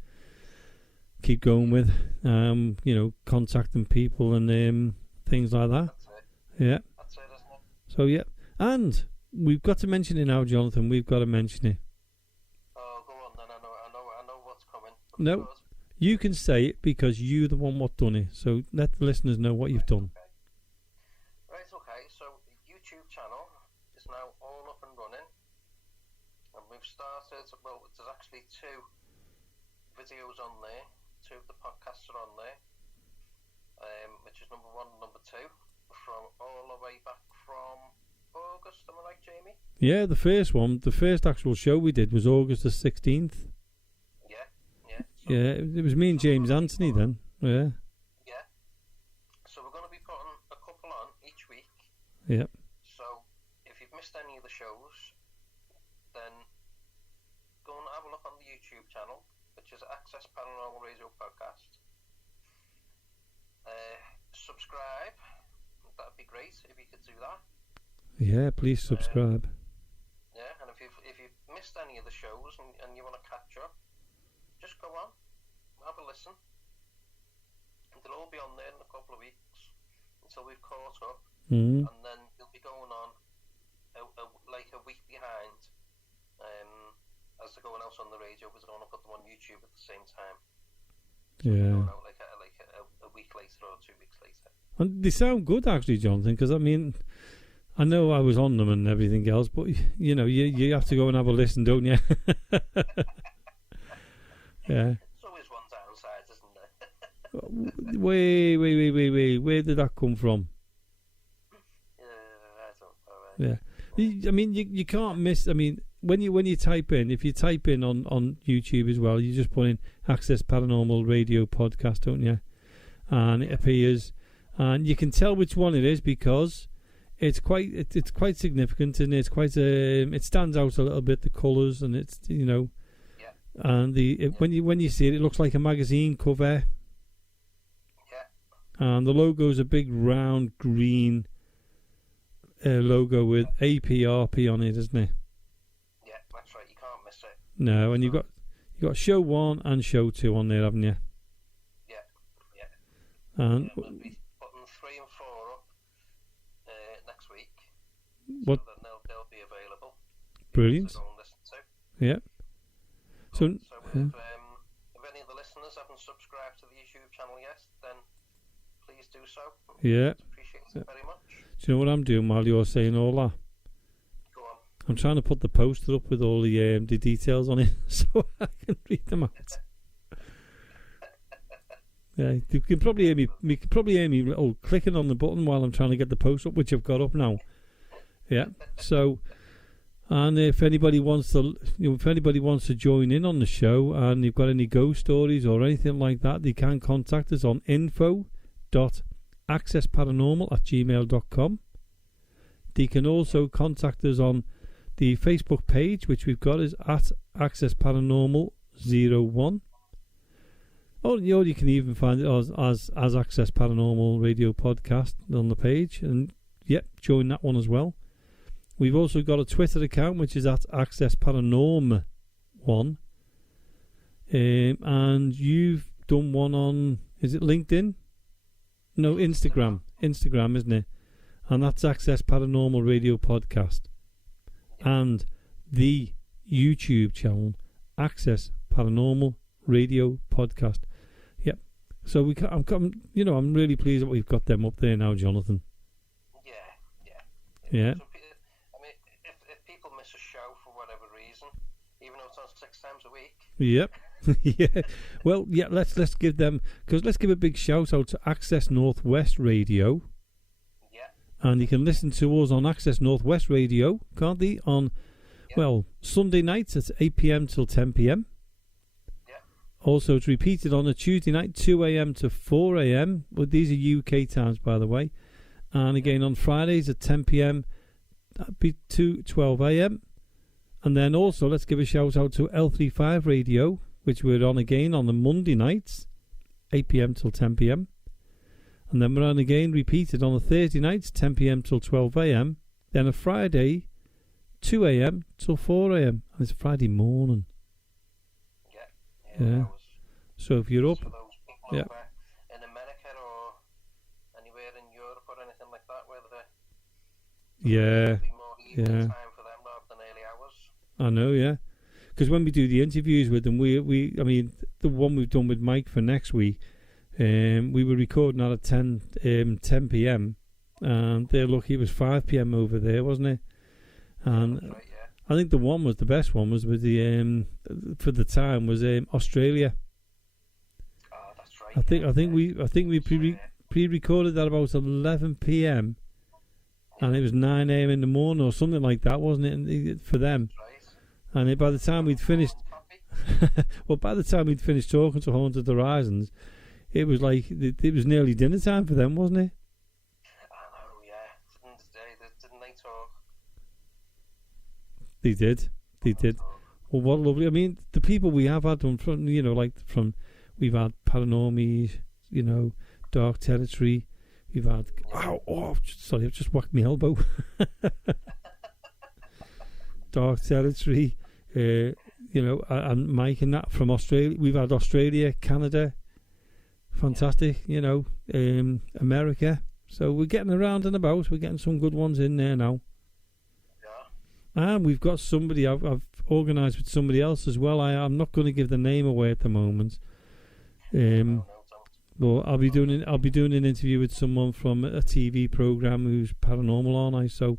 keep going with, contacting people and things like that. That's it. Yeah. That's it, isn't it? So, yeah. And we've got to mention it now, Jonathan. We've got to mention it. Oh, go on then. I know what's coming. No, you can say it because you're the one what done it. So let the listeners know what you've done. I've started, well, there's actually 2 videos on there. 2 of the podcasts are on there, which is number 1 and number 2, from all the way back from August, am I right, Jamie? Yeah, the first actual show we did was August the 16th. Yeah, yeah. So yeah, it was me and James Anthony then. Yeah. Yeah. So we're going to be putting a couple on each week. Yep. So if you've missed any of the shows, then go and have a look on the YouTube channel, which is Access Paranormal Radio Podcast. Subscribe. That'd be great if you could do that. Yeah, please subscribe. Yeah, and if you've missed any of the shows and you want to catch up, just go on, have a listen. They'll all be on there in a couple of weeks until we've caught up, and then you'll be going on like a week behind as they're going out on the radio, because they're going to put them on YouTube at the same time. So yeah. going out like a week later or 2 weeks later. And they sound good actually, Jonathan, because I mean, I know I was on them and everything else, but you know, you have to go and have a listen, don't you? Yeah. There's always one downside, isn't there? Wait. Where did that come from? I don't know. Yeah. I mean, you can't miss. I mean, when you type in, if you type in on YouTube as well, you just put in Access Paranormal Radio Podcast, don't you? And it appears, and you can tell which one it is because it's quite significant, and it's quite it stands out a little bit, the colours, and it's, you know. And when you see it, it looks like a magazine cover. Yeah. And the logo's a big round green logo with APRP on it, isn't it? Yeah, that's right. You can't miss it. No, and you've got show 1 and show 2 on there, haven't you? Yeah. And we'll be putting 3 and 4 up next week. What? So then they'll be available. Brilliant. To go and listen to. Yeah. So if any of the listeners haven't subscribed to the YouTube channel yet, then please do so. Yeah. Appreciate it very much. Do you know what I'm doing while you're saying all that? Go on. I'm trying to put the poster up with all the details on it so I can read them out. Yeah, you can probably hear me. You can probably hear me clicking on the button while I'm trying to get the post up, which I've got up now. Yeah. So, and if anybody wants to join in on the show, and you've got any ghost stories or anything like that, they can contact us on info.accessparanormal@gmail.com. They can also contact us on the Facebook page, which we've got is at Access Paranormal 01. Or you can even find it as Access Paranormal Radio Podcast on the page, and join that one as well. We've also got a Twitter account, which is at Access Paranorm 1. And you've done one on, is it LinkedIn? No, Instagram, isn't it? And that's Access Paranormal Radio Podcast. And the YouTube channel, Access Paranormal Radio Podcast. Yep. So I'm really pleased that we've got them up there now, Jonathan. Yeah. So, I mean, if people miss a show for whatever reason, even though it's on 6 times a week. Yep. Yeah. Well, yeah. Let's give them, because let's give a big shout out to Access Northwest Radio. Yeah. And you can listen to us on Access Northwest Radio, can't they? On Sunday nights at 8 p.m. till 10 p.m. Yeah. Also, it's repeated on a Tuesday night, 2 a.m. to 4 a.m. But these are UK times, by the way. And again on Fridays at 10 p.m. that'd be to 12 a.m. And then also let's give a shout out to L35 Radio, which we're on again on the Monday nights, 8 p.m. till 10 p.m. And then we're on again repeated on the Thursday nights, 10 p.m. till 12 a.m. Then a Friday, 2 a.m. till 4 a.m. And it's Friday morning. Yeah. So if you're up, in America or anywhere in Europe or anything like that, where yeah, be more evening time for them rather than early hours. I know, yeah. Because when we do the interviews with them, I mean, the one we've done with Mike for next week, we were recording at 10 p.m. and they're lucky it was 5 p.m. over there, wasn't it? And right, I think the best one was with the for the time was Australia. Oh, that's right. I think we pre-recorded that about 11 p.m. and it was 9 a.m. in the morning or something like that, wasn't it? And for them. Right. And by the time we'd finished, well, by the time we'd finished talking to Haunted Horizons, it was like it was nearly dinner time for them, wasn't it? I know, yeah. Didn't they talk? They did. Well, what lovely. I mean, the people we have had from, we've had Paranormal, Dark Territory. We've had, sorry, I've just whacked my elbow. Dark Territory, and Mike and that from Australia. We've had Australia, Canada, fantastic, America. So we're getting around and about. We're getting some good ones in there now. And we've got somebody I've organised with somebody else as well. I'm not going to give the name away at the moment. But I'll be doing an interview with someone from a TV program who's paranormal, aren't I? So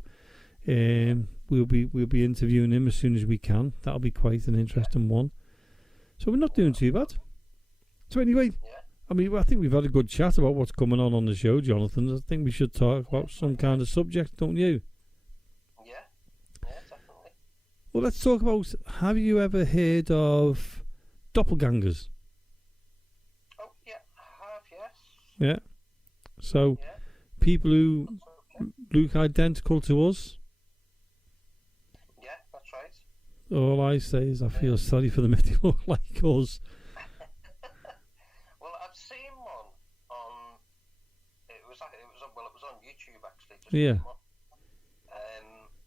we'll be interviewing him as soon as we can. That'll be quite an interesting one. So we're not doing too bad. So anyway, I mean, I think we've had a good chat about what's coming on the show, Jonathan. I think we should talk about some kind of subject, don't you? Well, let's talk about, have you ever heard of doppelgangers? Oh, yeah, I have, yes. Yeah. So, people who look identical to us? Yeah, that's right. All I say is I feel sorry for them if they look like us. Well, I've seen one on, it was on YouTube, actually. Yeah.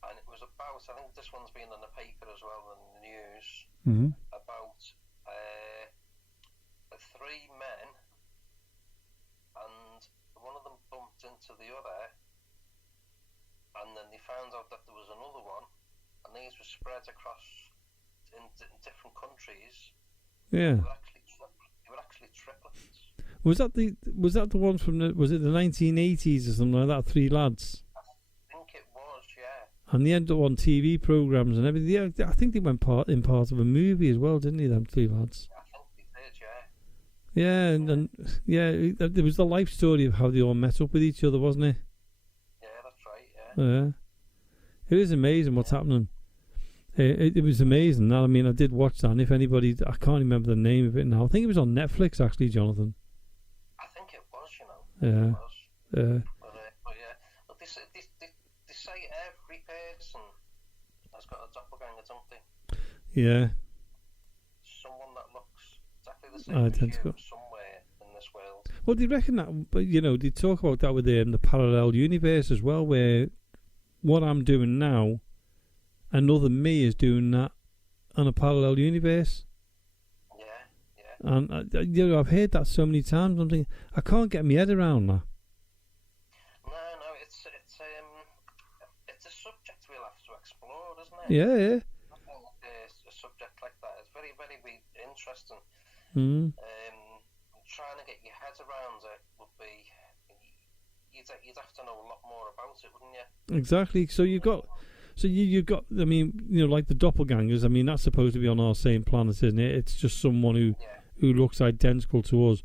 And it was about, I think this one's been in the paper as well, in the news, about three men, and one of them bumped into the other, and then they found out that there was another one, and these were spread across in different countries. Yeah. They were actually triplets. Was that the one from was it the 1980s or something like that? Three lads. And they ended up on TV programmes and everything. Yeah, I think they went part of a movie as well, didn't they, them three lads? I think they did, yeah. Yeah, and there was the life story of how they all met up with each other, wasn't it? Yeah, that's right, yeah. Yeah. It is amazing what's happening. It was amazing. I mean, I did watch that, and if anybody... I can't remember the name of it now. I think it was on Netflix, actually, Jonathan. I think it was, Yeah. It was. Yeah. But yeah, but they say every person has got a doppelganger, don't they? Yeah. Someone that looks exactly the same identical. as you somewhere in this world. Well, they reckon that, but they talk about that with the parallel universe as well, where what I'm doing now, another me is doing that on a parallel universe. Yeah. And I've heard that so many times. I'm thinking, I can't get my head around that. No, it's a subject we'll have to explore, isn't it? Yeah. A subject like that is very, very interesting. Trying to get your head around it would be, you'd have to know a lot more about it, wouldn't you? Exactly. So you've got, I mean, like the doppelgangers. I mean, that's supposed to be on our same planet, isn't it? It's just someone who looks identical to us.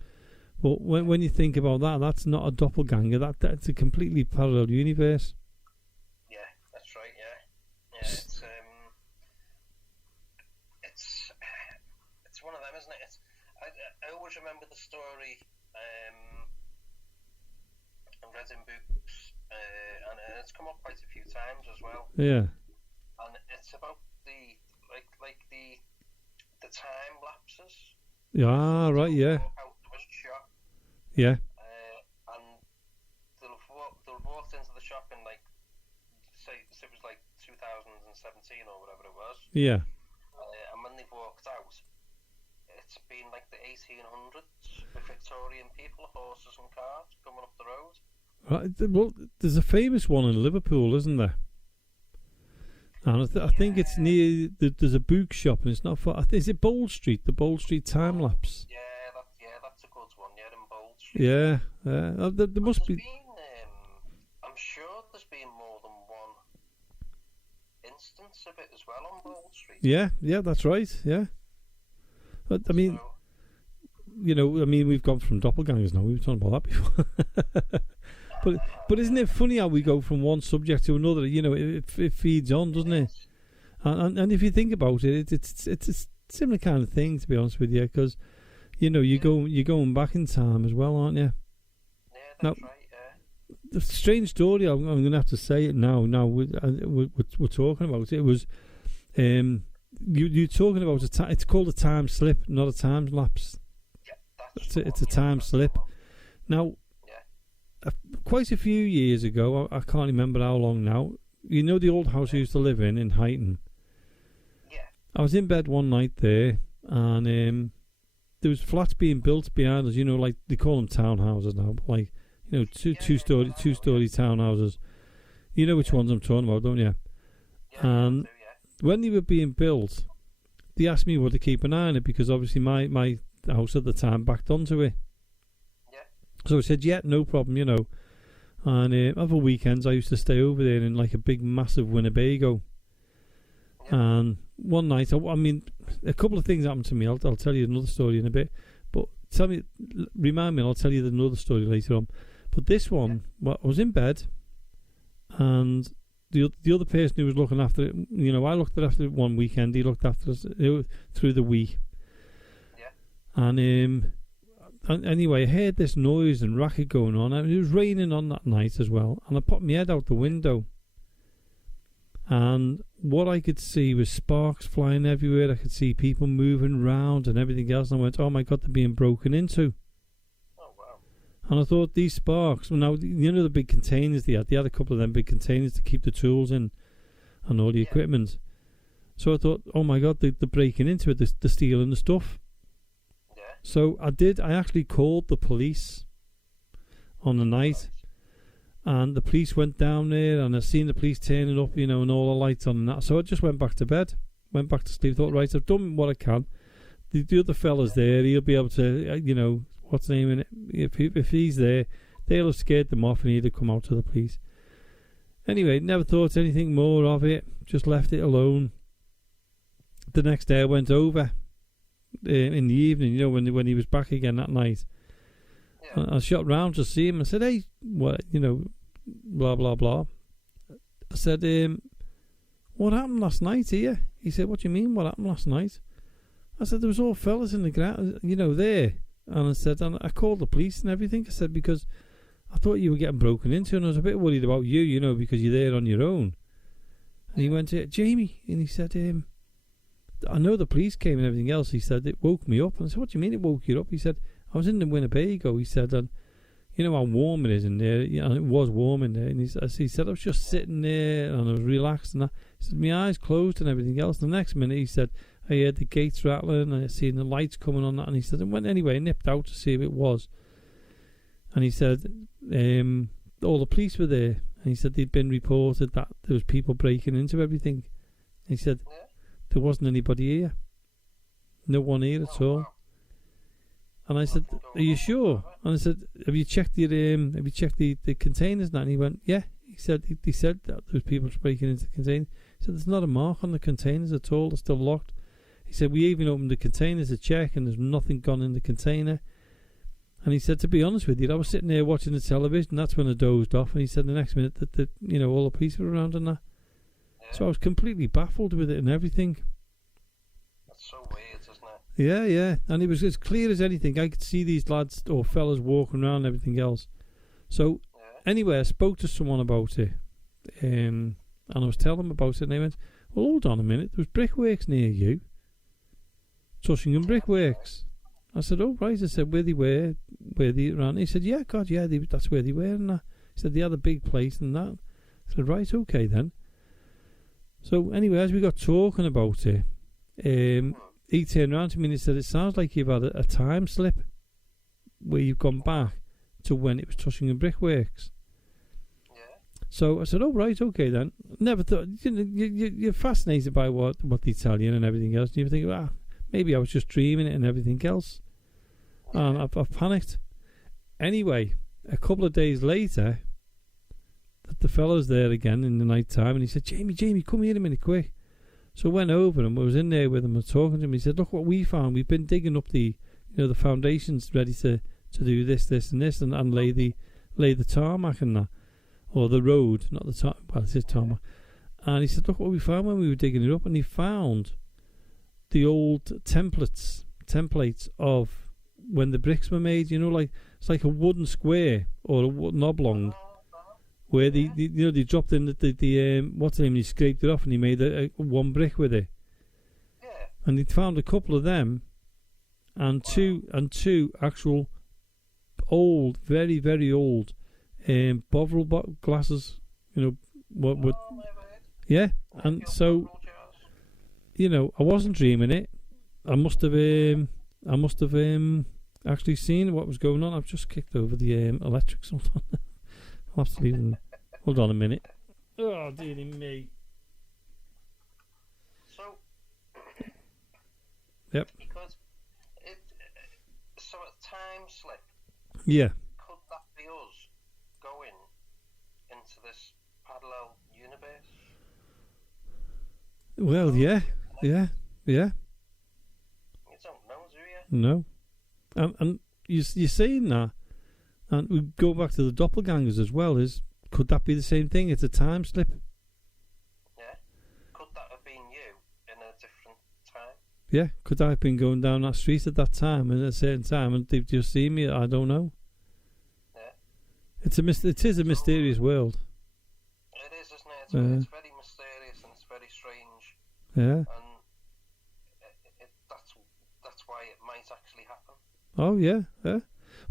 But when you think about that, that's not a doppelganger. That's a completely parallel universe. Yeah, that's right. Yeah, it's one of them, isn't it? I always remember the story. I read in books, and it's come up quite a few times as well. Yeah. And it's about the time lapses. Yeah, right. Yeah. Out of a shop. Yeah. And they'll have walked into the shop in say it was 2017 or whatever it was. Yeah. And when they've walked out, it's been like the 1800s with Victorian people, horses and cars coming up the road. Right. Well, there's a famous one in Liverpool, isn't there? And I think it's near. There's a book shop, and it's not far. Is it Bold Street? The Bold Street time lapse. Yeah, that's a good one. Yeah, in Bold Street. Yeah. There must be. I'm sure there's been more than one instance a bit as well on Bold Street. Yeah, that's right. Yeah, but I mean, we've gone from doppelgangers now. We've talked about that before. but isn't it funny how we go from one subject to another? It feeds on, doesn't it? And if you think about it, it's a similar kind of thing, to be honest with you, because you're going back in time as well, aren't you? Yeah, that's right. Yeah. The strange story, I'm going to have to say it now. Now we're talking about it. It was you're talking about it's called a time slip, not a time lapse. Yeah, it's a time slip. Now, quite a few years ago, I can't remember how long now. The old house I used to live in Highton. Yeah. I was in bed one night there, and there was flats being built behind us. Like they call them townhouses now, but like two-story townhouses. You know which ones I'm talking about, don't you? Yeah, and when they were being built, they asked me to keep an eye on it because obviously my house at the time backed onto it. Yeah. So I said, yeah, no problem, And other weekends I used to stay over there in like a big massive Winnebago. Yeah. And one night, a couple of things happened to me. I'll tell you another story in a bit. But remind me, and I'll tell you another story later on. But this one, I was in bed, and the other person who was looking after it, I looked after it one weekend. He looked after us through the week. Yeah. And anyway, I heard this noise and racket going on. And it was raining on that night as well. And I put my head out the window. And what I could see was sparks flying everywhere. I could see people moving around and everything else. And I went, oh my God, they're being broken into. Oh, wow. And I thought these sparks, now, the big containers they had a couple of them big containers to keep the tools in and all the equipment. So I thought, oh my God, they're breaking into it. They're stealing the stuff. Yeah. So I actually called the police on the night. And the police went down there, and I seen the police turning up, and all the lights on and that. So I just went back to bed, went back to sleep. Thought, right, I've done what I can. The other fella's there; he'll be able to, what's the name in it? If he's there, they'll have scared them off, and he'd have come out to the police. Anyway, never thought anything more of it. Just left it alone. The next day, I went over in the evening, when he was back again that night. I shot round to see him. I said, hey, what, blah, blah, blah. I said, what happened last night here? He said, what do you mean, what happened last night? I said, there was all fellas in the ground, there. And I said, and I called the police and everything. I said, because I thought you were getting broken into, and I was a bit worried about you, because you're there on your own. And he went to Jamie, and he said, I know the police came and everything else. He said, it woke me up. And I said, what do you mean it woke you up? He said, I was in the Winnebago, he said, and you know how warm it is in there, and it was warm in there, and he said, I was just sitting there, and I was relaxed, and that. He said, my eyes closed and everything else. The next minute, he said, I heard the gates rattling, and I seen the lights coming on that, and he said, I went anyway, I nipped out to see if it was, and he said, all the police were there, and he said they'd been reported that there was people breaking into everything. And he said, there wasn't anybody here, no one here at all. And I said, are you sure? And I said, have you checked the containers now? And he went, yeah. He said that there was people breaking into the containers. He said, there's not a mark on the containers at all. They're still locked. He said, we even opened the containers to check, and there's nothing gone in the container. And he said, to be honest with you, I was sitting there watching the television. That's when I dozed off. And he said the next minute that all the police were around and that. Yeah. So I was completely baffled with it and everything. That's so weird, isn't it? Yeah, and it was as clear as anything. I could see these lads or fellas walking around and everything else. So, anyway, I spoke to someone about it, and I was telling them about it, and they went, well, hold on a minute, there was brickworks near you. Tushingham Brickworks. I said, oh, right. I said, where they ran. He said, yeah, God, yeah, that's where they were. And he said, they had a big place and that. I said, right, okay then. So, anyway, as we got talking about it, he turned around to me and he said, it sounds like you've had a time slip where you've gone back to when it was Tushingham Brickworks. Yeah. So I said, oh, right, okay then. Never thought, you're fascinated by what they tell you and everything else. And you think, maybe I was just dreaming it and everything else. Yeah. And I've panicked. Anyway, a couple of days later, the fellow's there again in the night time, and he said, Jamie, come here a minute, quick. So I went over and I was in there with him and talking to him. He said, look what we found. We've been digging up the foundations ready to do this, and this, and lay the tarmac and that. Or the road, not the tarmac. Well, it is tarmac. And he said, look what we found when we were digging it up. And he found the old templates of when the bricks were made. Like it's like a wooden square or a wooden oblong. Where they dropped in the what's the name? He scraped it off and he made a one brick with it. Yeah. And he found a couple of them, and two actual old, very very old, Bovril glasses. Yeah. And so, I wasn't dreaming it. I must have actually seen what was going on. I've just kicked over the electrics. Hold on. I'll have to leave them. Hold on a minute. Oh, dearie me. So, yep. Because so a time slip. Yeah. Could that be us going into this parallel universe? Well, yeah. You don't know, do you? No. And you're saying that, and we go back to the doppelgangers as well. Could that be the same thing? It's a time slip. Yeah. Could that have been you in a different time? Yeah. Could I have been going down that street at that time at a certain time, and they've just seen me? I don't know. Yeah. It is a mysterious world. It is, isn't it? It's very mysterious and it's very strange. Yeah. And that's why it might actually happen. Oh yeah.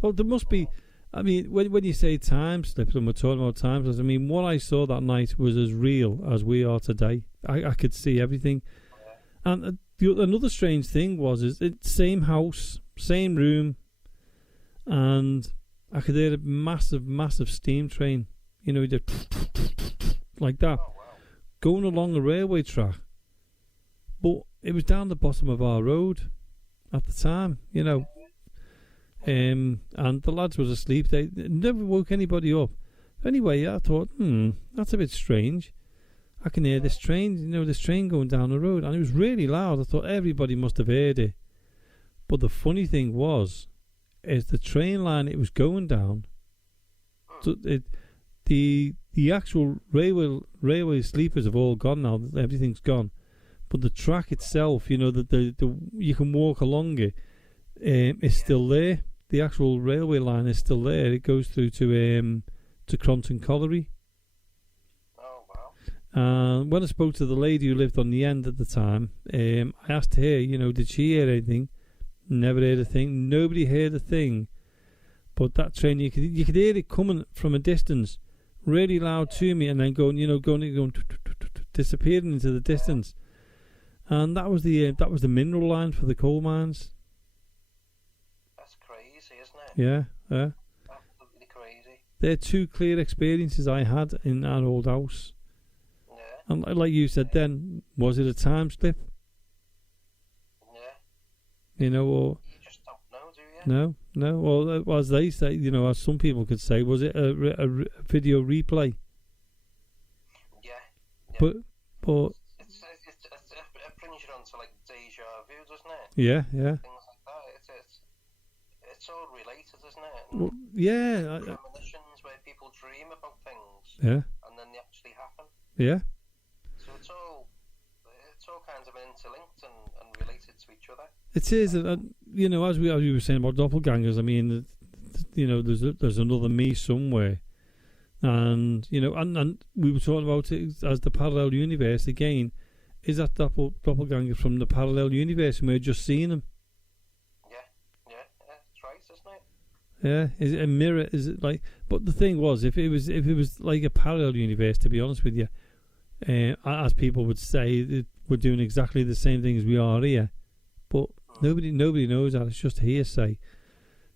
Well, there must be. I mean, when you say time slips, and we're talking about time slips, I mean, what I saw that night was as real as we are today. I could see everything. Yeah. And another strange thing was, it's same house, same room, and I could hear a massive, massive steam train, like that, going along a railway track. But it was down the bottom of our road at the time, and the lads was asleep. They never woke anybody up. Anyway, I thought, that's a bit strange. I can hear this train, this train going down the road, and it was really loud. I thought everybody must have heard it. But the funny thing is the train line it was going down. So the actual railway sleepers have all gone now. Everything's gone. But the track itself, the you can walk along it, is still there. The actual railway line is still there. It goes through to Cronton Colliery. Oh wow! When I spoke to the lady who lived on the end at the time, I asked her, did she hear anything? Never heard a thing. Nobody heard a thing. But that train, you could hear it coming from a distance, really loud to me, and then going disappearing into the distance. And that was the mineral line for the coal mines. That's crazy, isn't it? Yeah. Absolutely crazy. They're two clear experiences I had in our old house. Yeah. And like you said then, was it a time slip? Yeah. Or... You just don't know, do you? No. Well, as they say, as some people could say, was it a video replay? Yeah. But... It brings you on to like deja vu, doesn't it? Yeah. Things like that. It's all related, isn't it? Well, yeah. Premonitions where people dream about things. Yeah. And then they actually happen. Yeah. So it's all kinds of interlinked and related to each other. It is, and as we were saying about doppelgangers, I mean, there's another me somewhere, and and we were talking about it as the parallel universe again. Is that doppelganger from the parallel universe, and we're just seeing him? Yeah, that's right, isn't it? Yeah, is it a mirror? Is it like? But the thing was, if it was like a parallel universe, to be honest with you, as people would say, we're doing exactly the same thing as we are here. But nobody knows that. It's just hearsay.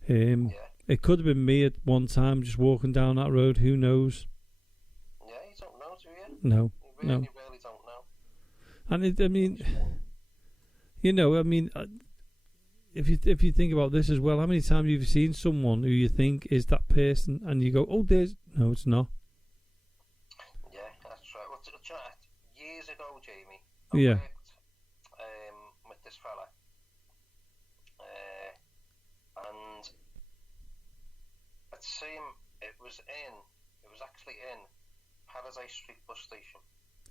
It could have been me at one time, just walking down that road. Who knows? Yeah, you don't know, do you? No, you really don't know. And if you think about this as well, how many times have you seen someone who you think is that person, and you go, "Oh, no, it's not." Yeah, that's right. Well, years ago, Jamie, I It was actually in Paradise Street bus station.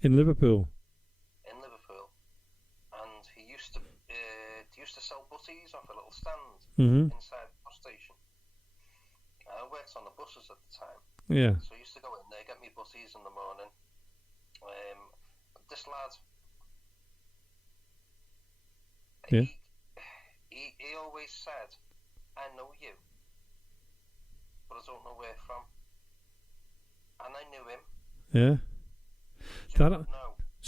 In Liverpool? In Liverpool. And he used to sell butties off a little stand inside the bus station. I worked on the buses at the time. Yeah. So I used to go in there, get me butties in the morning. This lad, he always said, I know you, but I don't know where from. And I knew him. Yeah. Don't know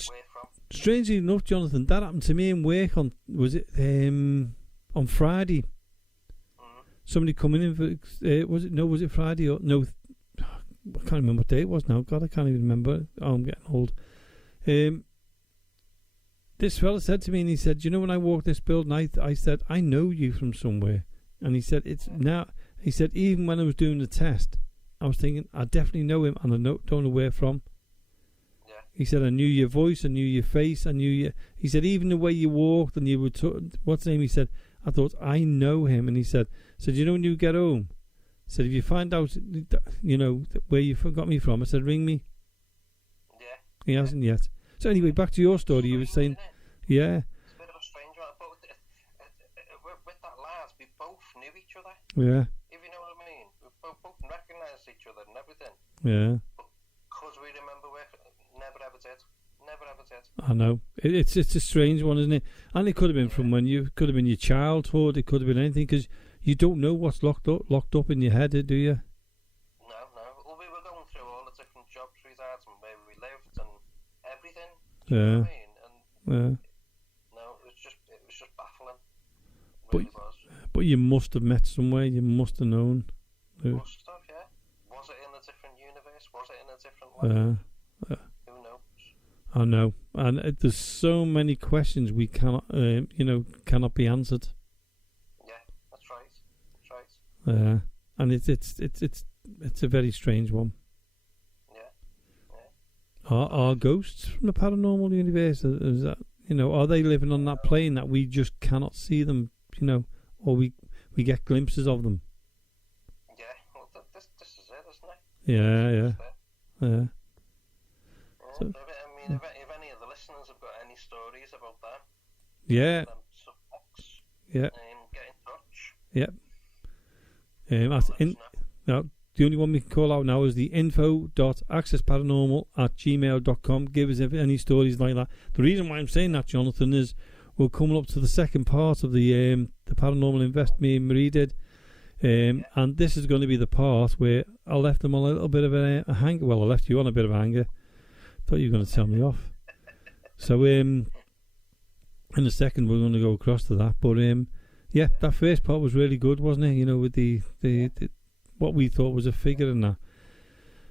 where from. Strangely enough, Jonathan, that happened to me in work on Friday. Somebody coming in for was it Friday or no? I can't remember what day it was now. God, I can't even remember. Oh, I'm getting old. This fella said to me, and he said, "You know, when I walked this building, I said I know you from somewhere." And he said, "It's now." He said, even when I was doing the test, I was thinking I definitely know him, and I don't know where from. Yeah. He said, I knew your voice, I knew your face, I knew you. He said, even the way you walked and you were what's his name? He said, I thought I know him, and he said, you know, when you get home, he said, if you find out, you know, where you got me from, I said, ring me. Yeah. He hasn't yet. So anyway, back to your story. You were saying, yeah. It's a bit of a strange one, but with that lad, we both knew each other. Yeah. If you know what I mean, we both recognised each other and everything. Yeah. But because we remember where, never ever did. I know. It's a strange one, isn't it? And it could have been from when you could have been your childhood. It could have been anything, because you don't know what's locked up in your head, do you? No. Well, we were going through all the different jobs we had and where we lived and everything. You know what I mean? And no, it was just baffling. It really was. But you must have met somewhere. You must have known. Must have, yeah. Was it in a different universe? Was it in a different life? Who knows? I know, and there's so many questions we cannot, cannot be answered. Yeah, that's right. And it's a very strange one. Yeah. Are ghosts from the paranormal universe? Is that, are they living on that plane that we just cannot see them? Or we get glimpses of them. Yeah, well, this is it, isn't it? Yeah. So, I mean, if any of the listeners have got any stories about that, get in touch. Now, the only one we can call out now is the info.accessparanormal@gmail.com. Give us any stories like that. The reason why I'm saying that, Jonathan, is we're coming up to the second part of the paranormal invest me and Marie did. And this is going to be the part where I left them on a little bit of a hanger. Well, I left you on a bit of a hanger. Thought you were going to tell me off. So in a second we're going to go across to that. But that first part was really good, wasn't it? With the what we thought was a figure in that.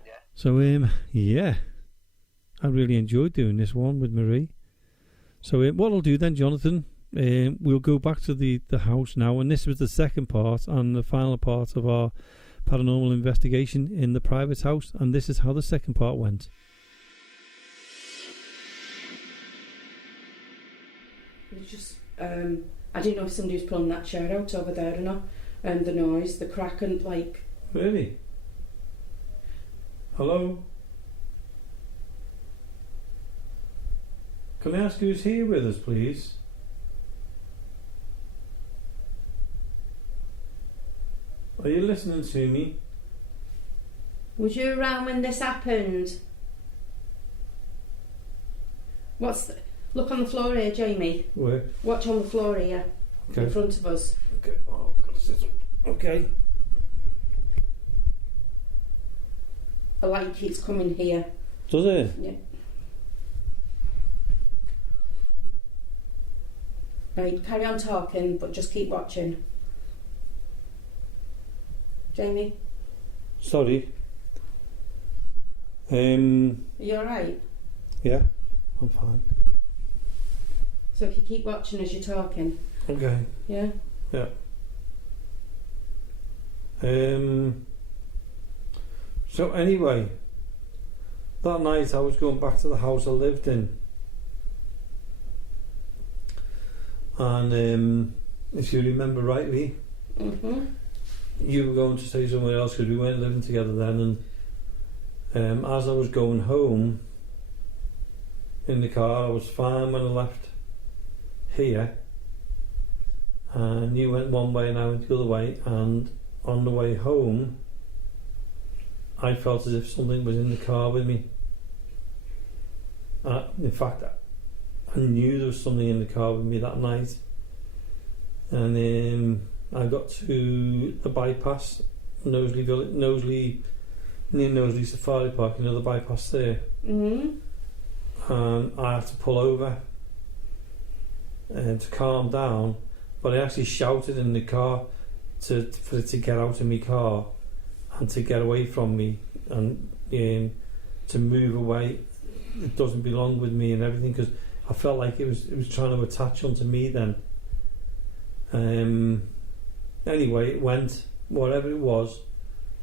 Yeah. So I really enjoyed doing this one with Marie. So what I'll do then, Jonathan, we'll go back to the house now, and this was the second part and the final part of our paranormal investigation in the private house, and this is how the second part went. It's just I didn't know if somebody was pulling that chair out over there or not, and the noise, the crack, and like. Really? Hello? Can I ask who's here with us, please? Are you listening to me? Was you around when this happened? Look on the floor here, Jamie. Where? Watch on the floor here, in front of us. Okay. Oh, I've got to sit up. Okay. A light keeps coming here. Does it? Yeah. Right, carry on talking, but just keep watching. Jamie? Sorry. Are you alright? Yeah, I'm fine. So if you keep watching as you're talking. Okay. Yeah? Yeah. So anyway, that night I was going back to the house I lived in. And if you remember rightly, you were going to stay somewhere else because we weren't living together then, and as I was going home in the car, I was fine when I left here, and you went one way and I went the other way, and on the way home I felt as if something was in the car with me. In fact, I knew there was something in the car with me that night, and I got to the bypass, Knowsley Village, near Knowsley Safari Park, you know, the bypass there. I had to pull over to calm down, but I actually shouted in the car for it to get out of my car and to get away from me, and to move away. It doesn't belong with me and everything, because I felt like it was trying to attach onto me then. Anyway, it went. Whatever it was,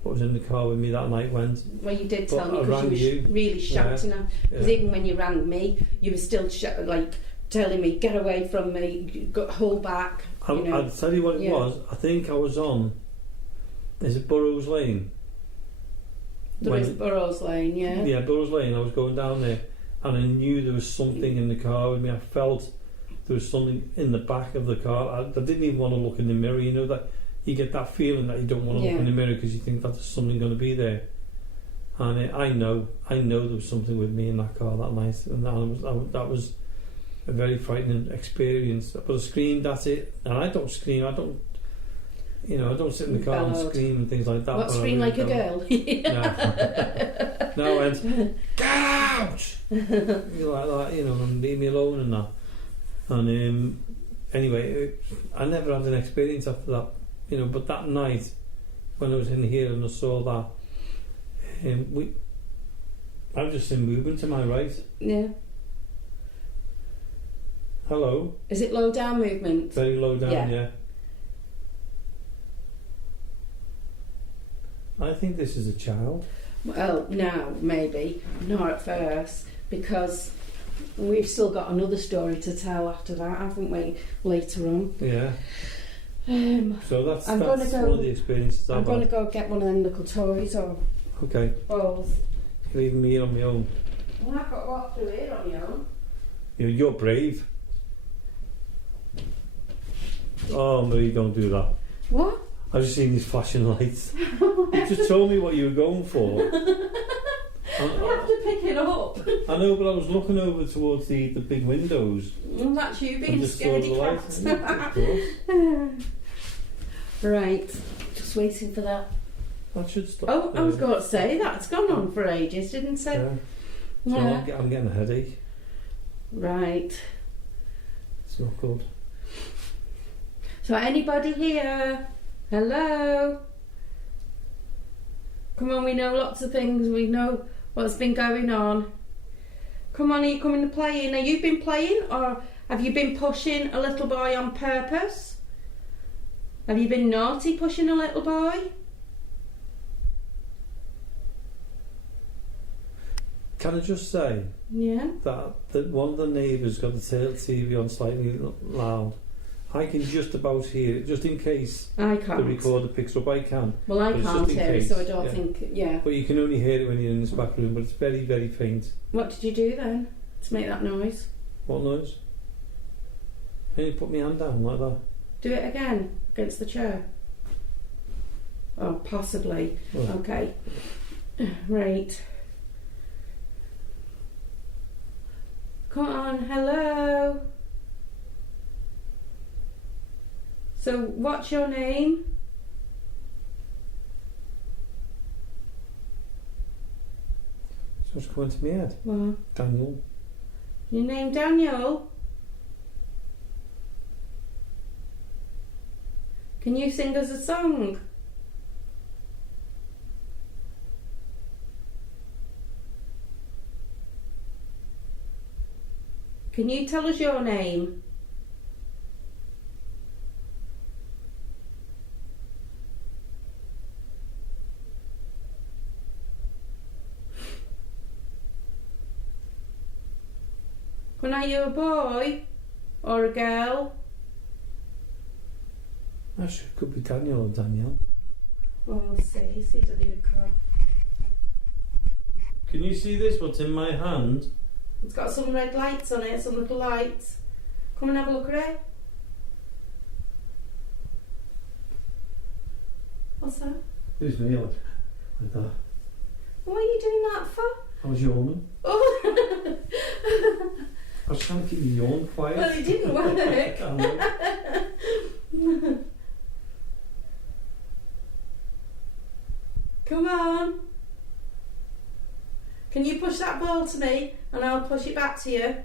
what was in the car with me that night went. Well, you did tell me, because you were really shouting at. Because even when you rang me, you were still telling me, get away from me, hold back. I'll tell you what it was. I think I was on, is it Burrows Lane? There is Burrows Lane, yeah. Yeah, Burrows Lane. I was going down there, and I knew there was something in the car with me. I felt there was something in the back of the car. I didn't even want to look in the mirror. You know that you get that feeling that you don't want to look in the mirror because you think that there's something going to be there. And I know there was something with me in that car that night, and that was a very frightening experience. But I screamed at it, and I don't scream. I don't sit in the car and scream and things like that. What, scream like a girl? No, I went, get out! Like that, and leave me alone and that. And anyway, I never had an experience after that, but that night when I was in here and I saw that, I've just seen movement to my right. Yeah. Hello? Is it low down movement? Very low down, yeah. I think this is a child. Well, now, maybe. Not at first, because we've still got another story to tell after that, haven't we? Later on. Yeah. So that's one of the experiences I'm going to go get one of them little toys, or okay. Balls. You're leaving me on my own. Well, I've got to walk through here on your own. You're brave. Oh, Marie, don't do that. What? I've just seen these flashing lights. You just told me what you were going for. I have to pick it up. I know, but I was looking over towards the big windows. Well, that's you being a scaredy cat. Right, just waiting for that. That should stop. Oh, I was going to say that's gone on for ages, didn't it? Yeah. So I'm getting a headache. Right. It's not good. So anybody here? Hello? Come on, we know lots of things. We know what's been going on. Come on, are you coming to play in? Have you been playing, or have you been pushing a little boy on purpose? Have you been naughty pushing a little boy? Can I just say that one of the neighbours got the TV on slightly loud. I can just about hear it, just in case I can't. The recorder picks up. I can. Well, I can't hear it, so I don't think. But you can only hear it when you're in this back room, but it's very, very faint. What did you do then to make that noise? What noise? Can you put my hand down like that? Do it again against the chair. Oh, possibly. Well. Okay. Right. Come on, hello. So, what's your name? So what's going to my head? What? Daniel. Your name Daniel? Can you sing us a song? Can you tell us your name? Are you a boy or a girl? Actually, it could be Daniel or Danielle. Well, we'll see. See that they come. Can you see this? What's in my hand? It's got some red lights on it, some little lights. Come and have a look at it. What's that? Who's me? Like that. What are you doing that for? I was yawning. Oh. I was trying to keep the yawn quiet. Well, it didn't work. Come on. Can you push that ball to me and I'll push it back to you?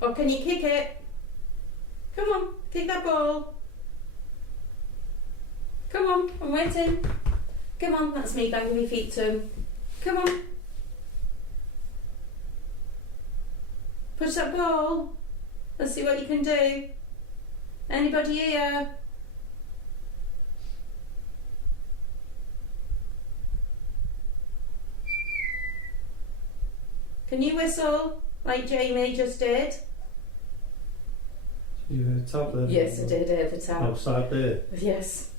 Or can you kick it? Come on, kick that ball. Come on, I'm waiting. Come on, that's me banging my feet to him. Come on. Push that ball. Let's see what you can do. Anybody here? Can you whistle like Jamie just did? You heard the tap there? Yes, I did hear the tap. Outside there? Yes.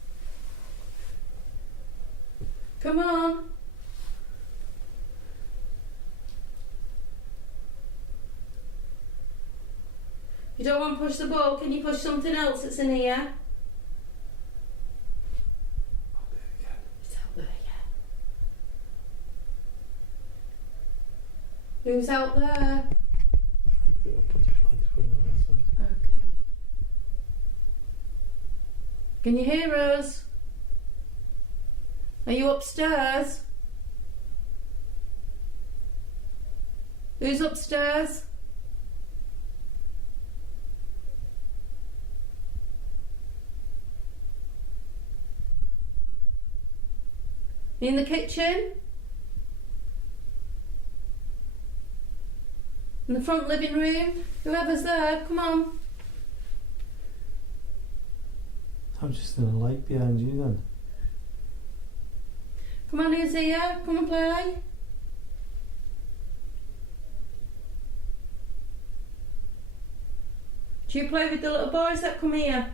Come on. You don't want to push the ball, can you push something else that's in here? It's out there again. Who's out there? Okay. Can you hear us? Are you upstairs? Who's upstairs? In the kitchen? In the front living room? Whoever's there, come on. I'm just in a light behind you then. Come on, who's here? Come and play. Do you play with the little boys that come here?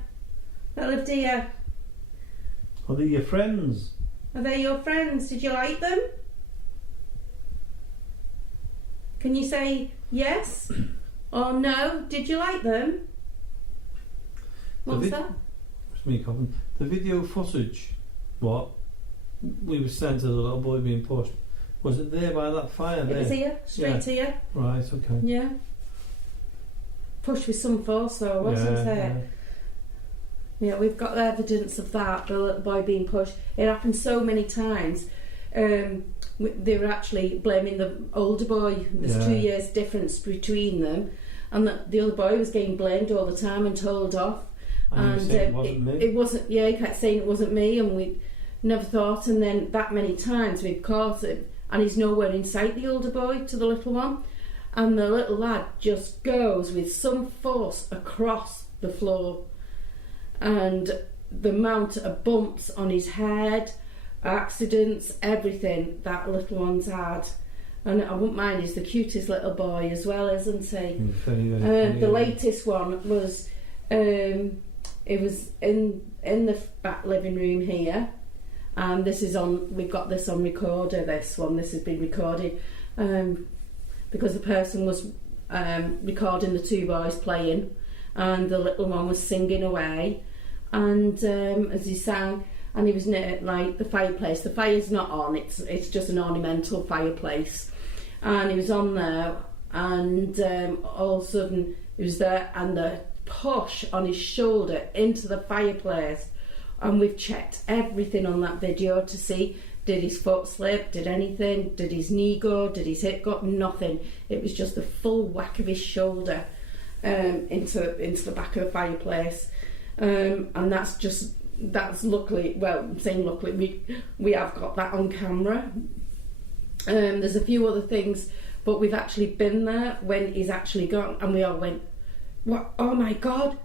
That lived here? Are they your friends? Are they your friends? Did you like them? Can you say yes or no? Did you like them? What's that? It's me, Colin. The video footage, what we were sent to the little boy being pushed, was it there by that fire there? It was here, straight here. Right, okay. Yeah. Pushed with some force though, wasn't it? Yeah, we've got evidence of that, the little boy being pushed. It happened so many times. They were actually blaming the older boy. There's 2 years difference between them. And the other boy was getting blamed all the time and told off. And it wasn't me? It wasn't, he kept saying it wasn't me, and we never thought. And then that many times we've caught him, and he's nowhere in sight, the older boy, to the little one. And the little lad just goes with some force across the floor. And the amount of bumps on his head, accidents, everything that little one's had. And I wouldn't mind, he's the cutest little boy as well, isn't he? The latest one was, it was in the back living room here, and this is on, we've got this on recorder, this has been recorded, because the person was recording the two boys playing, and the little one was singing away. And as he sang, and he was near like the fireplace. The fire's not on; it's just an ornamental fireplace. And he was on there, and all of a sudden he was there, and the push on his shoulder into the fireplace. And we've checked everything on that video to see, did his foot slip, did anything, did his knee go, did his hip go? Nothing. It was just the full whack of his shoulder into the back of the fireplace. And that's luckily, well, I'm saying luckily, we have got that on camera. There's a few other things, but we've actually been there when he's actually gone, and we all went, "What? Oh my God,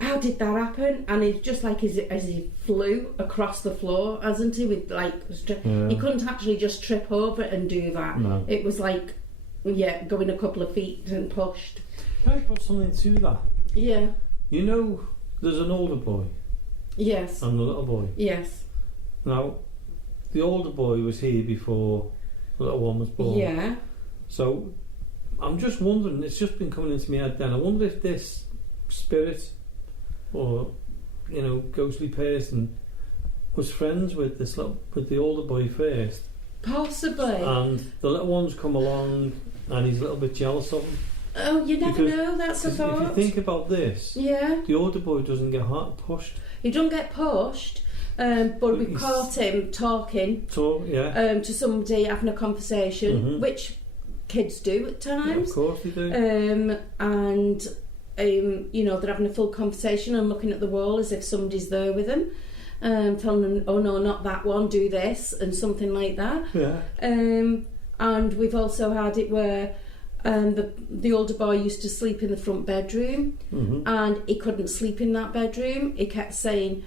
how did that happen?" And it's just like as he flew across the floor, hasn't he? With he couldn't actually just trip over it and do that. No. It was like, going a couple of feet and pushed. Can I put something to that? Yeah. You know, there's an older boy. Yes. And the little boy. Yes. Now, the older boy was here before the little one was born. Yeah. So, I'm just wondering, it's just been coming into my head then, I wonder if this spirit or, ghostly person was friends with with the older boy first. Possibly. And the little one's come along and he's a little bit jealous of him. Oh, you never know, that's a thought. If you think about this, yeah, the older boy doesn't get pushed. He doesn't get pushed, but we've caught him talking to somebody, having a conversation, which kids do at times. Yeah, of course they do. And they're having a full conversation and looking at the wall as if somebody's there with them, telling them, oh no, not that one, do this, and something like that. Yeah. And we've also had it where the older boy used to sleep in the front bedroom, and he couldn't sleep in that bedroom. He kept saying,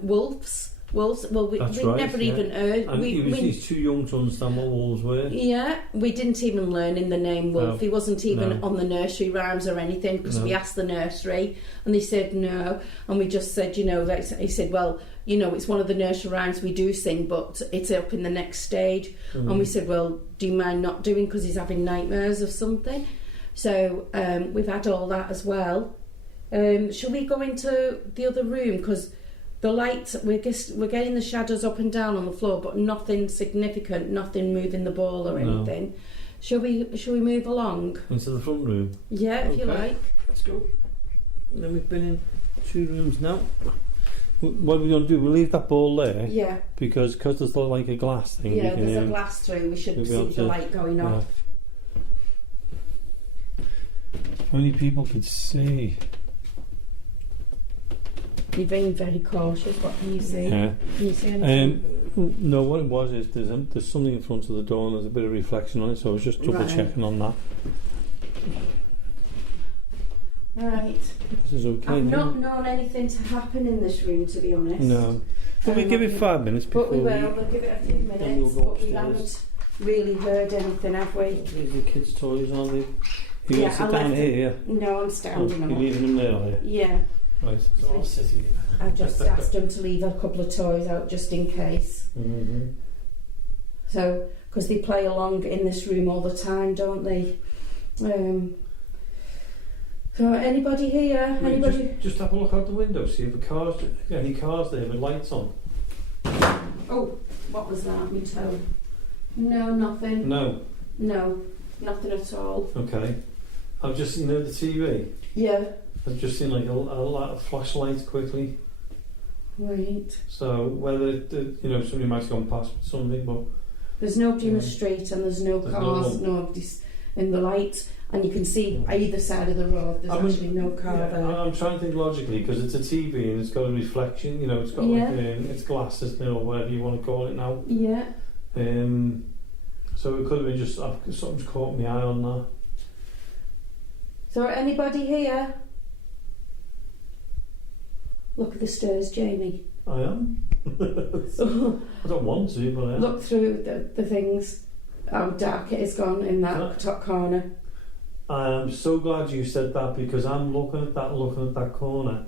wolves. Well, we never even heard. And he's too young to understand what wolves were. Yeah, we didn't even learn in the name wolf. No. He wasn't even on the nursery rhymes or anything, because we asked the nursery and they said no. And we just said, he said, well, it's one of the nursery rhymes we do sing, but it's up in the next stage. And we said, well, do you mind not doing, because he's having nightmares of something? So we've had all that as well. Shall we go into the other room? Because the lights, we're getting the shadows up and down on the floor, but nothing significant, nothing moving the ball or anything. Shall we move along? Into the front room? Yeah, if you like. Let's go. And then we've been in 2 rooms now. What are we going to do? We'll leave that ball there. Yeah. Because there's like a glass thing. Yeah, there's a glass through. We should see the light going off. If only people could see. You're being very cautious. What can you see? Yeah. Can you see anything? No, what it was is there's something in front of the door and there's a bit of reflection on it, so I was just double checking on that. Right. This is okay. I've not known anything to happen in this room, to be honest. No. But we give it 5 minutes before. But we will. We'll give it a few minutes. But we haven't really heard anything, have we? These are kids' toys, aren't they? You want to sit down here? No, I'm standing up. You're leaving them there, are you? Yeah. Right. So I'll sit here. I've just asked them to leave a couple of toys out just in case. So, because they play along in this room all the time, don't they? So, anybody here? Anybody? Just have a look out the window, see if any cars there with lights on. Oh, what was that? Me toe. No, nothing. No, nothing at all. Okay. I've just seen the TV. Yeah. I've just seen like a lot of flashlights quickly. Right. So whether somebody might have gone past something, but there's nobody in the street and there's no cars, nobody's in the lights, and you can see either side of the road. There's actually no car there. I'm trying to think logically, because it's a TV and it's got a reflection. It's got it's glass, isn't it, or whatever you want to call it now. Yeah. So it could have been just something's caught my eye on that. So anybody here? Look at the stairs, Jamie. I am. I don't want to, but I am. Look through the things, how dark it has gone in that top corner. I am so glad you said that, because I'm looking at that corner,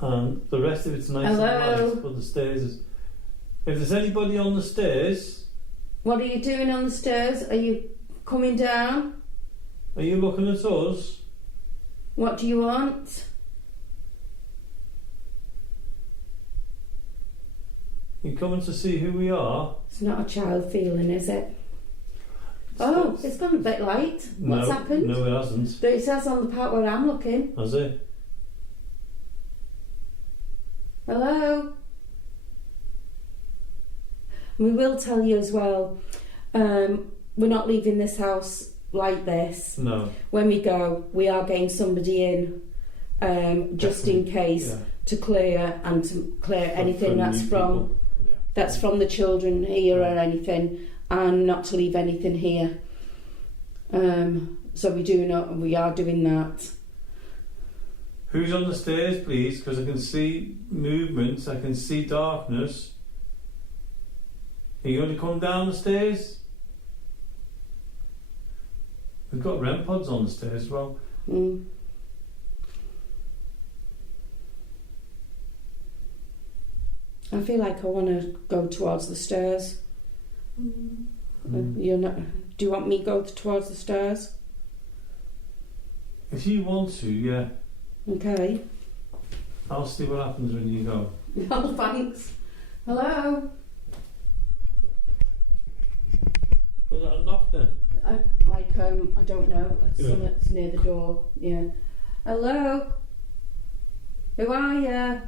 and the rest of it's nice and light, but the stairs is... If there's anybody on the stairs... What are you doing on the stairs? Are you coming down? Are you looking at us? What do you want? You coming to see who we are? It's not a child feeling, is it? It's gone a bit light. What's happened? No, it hasn't. It says on the part where I'm looking. Has it? Hello? We will tell you as well, we're not leaving this house like this. No. When we go, we are getting somebody in, just in case, to clear anything that's from the children here or anything, and not to leave anything here. So we are doing that. Who's on the stairs, please? Because I can see movements, I can see darkness. Are you going to come down the stairs? We've got REM pods on the stairs as well. I feel like I want to go towards the stairs. You're not. Do you want me to go towards the stairs? If you want to, yeah. Okay. I'll see what happens when you go. No, thanks. Hello? Was that a knock then? I don't know. Someone's near the door. Yeah. Hello? Who are you?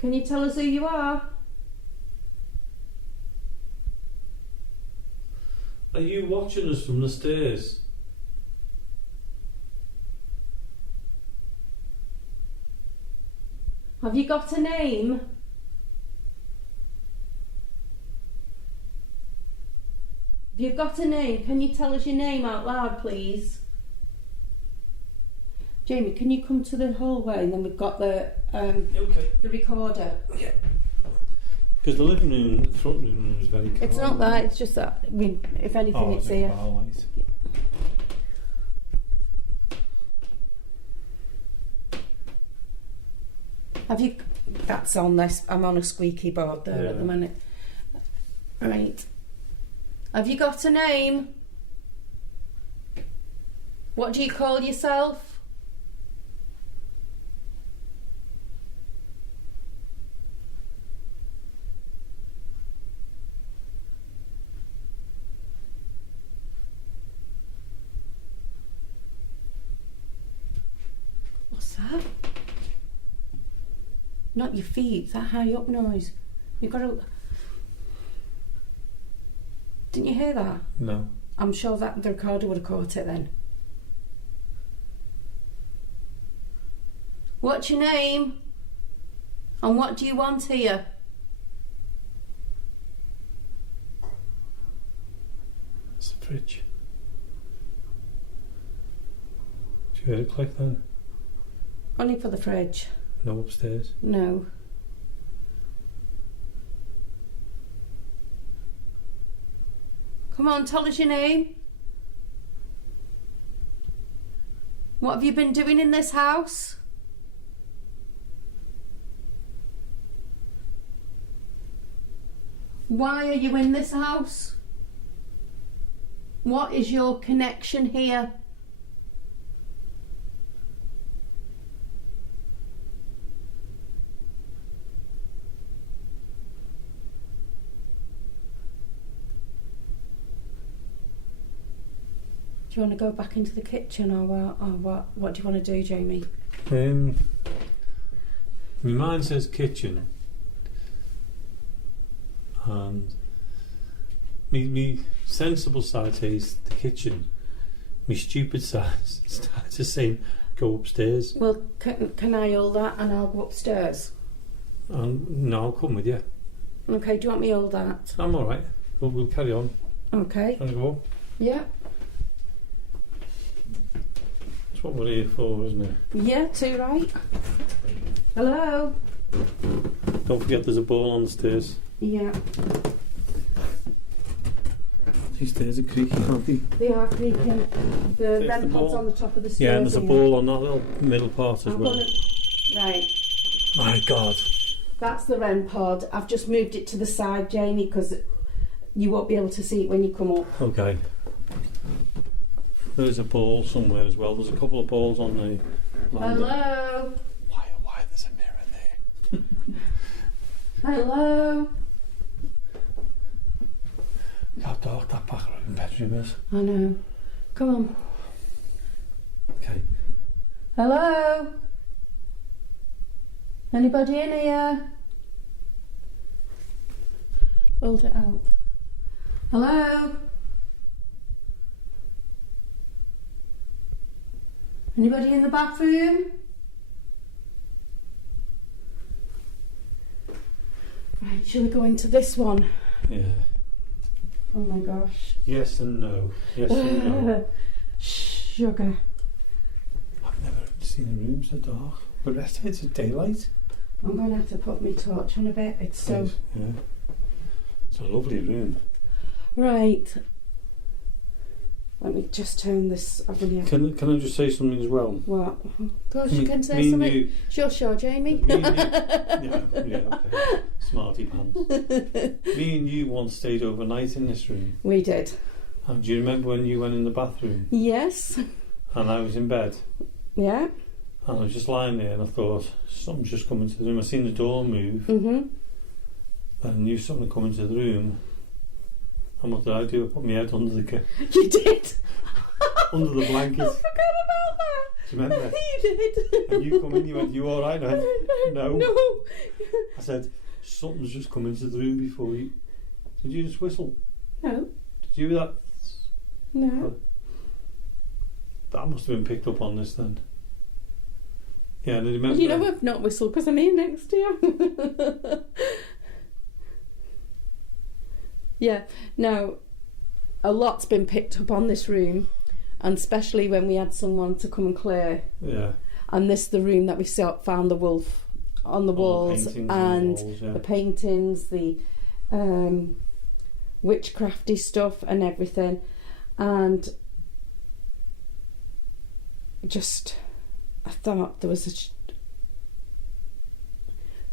Can you tell us who you are? Are you watching us from the stairs? Have you got a name? If you've got a name, can you tell us your name out loud, please? Jamie, can you come to the hallway and then we've got the recorder. Yeah. Because the living room, the front room is very cold. It's not that, it's just that, I mean, if anything, it's here. Light. Have you... That's on this. I'm on a squeaky board there at the minute. Right. Have you got a name? What do you call yourself? What's that? Not your feet, that high up noise. You've got to... Didn't you hear that? No. I'm sure that the recorder would have caught it then. What's your name? And what do you want here? It's the fridge. Did you hear it click then? Only for the fridge. No upstairs. No. Come on, tell us your name. What have you been doing in this house? Why are you in this house? What is your connection here? Do you want to go back into the kitchen or what? What do you want to do, Jamie? My mind says kitchen, and me sensible side says the kitchen. My stupid side starts to say go upstairs. Well, can I hold that and I'll go upstairs? No, I'll come with you. Okay, do you want me to hold that? I'm all right. We'll carry on. Okay. Can I go? Yeah. That's what we're here for, isn't it? Yeah, too right. Hello? Don't forget there's a ball on the stairs. Yeah. These stairs are creaky, aren't they? They are creaking. The REM pod's on the top of the stairs. Yeah, and there's a ball on that little middle part as well. Right. My God. That's the REM pod. I've just moved it to the side, Jamie, because you won't be able to see it when you come up. Okay. There's a ball somewhere as well. There's a couple of balls on the landing. Hello? Why there's a mirror there? Hello? Look how dark that back bedroom is. I know. Come on. Okay. Hello? Anybody in here? Hold it out. Hello? Anybody in the bathroom? Right, shall we go into this one? Yeah. Oh my gosh. Yes and no. Yes and no. Sugar. I've never seen a room so dark. The rest of it's a daylight. I'm going to have to put my torch on a bit. It's so... Yeah. It's a lovely room. Right. Let me me just turn this over here. Can I just say something as well? What? Gosh, you can say something. Sure, Jamie. Me and you, yeah, okay. Smarty pants. Me and you once stayed overnight in this room. We did. And do you remember when you went in the bathroom? Yes. And I was in bed. Yeah. And I was just lying there, and I thought, something's just come into the room. I seen the door move. Mm-hmm. And I knew something had come into the room. And what did I do? I put my head under the You did? under the blanket. I forgot about that. Do you remember? You did. And you come in, you went, you alright? I went, no. No. I said, something's just come into the room before you. Did you just whistle? No. Did you hear that? No. That must have been picked up on this then. Yeah, and I remember. You know I've not whistled because I'm here next to you. Yeah, no, a lot's been picked up on this room, and especially when we had someone to come and clear. Yeah. And this the room that we found the wolf on the walls, and the paintings, the witchcrafty stuff and everything, and just I thought there was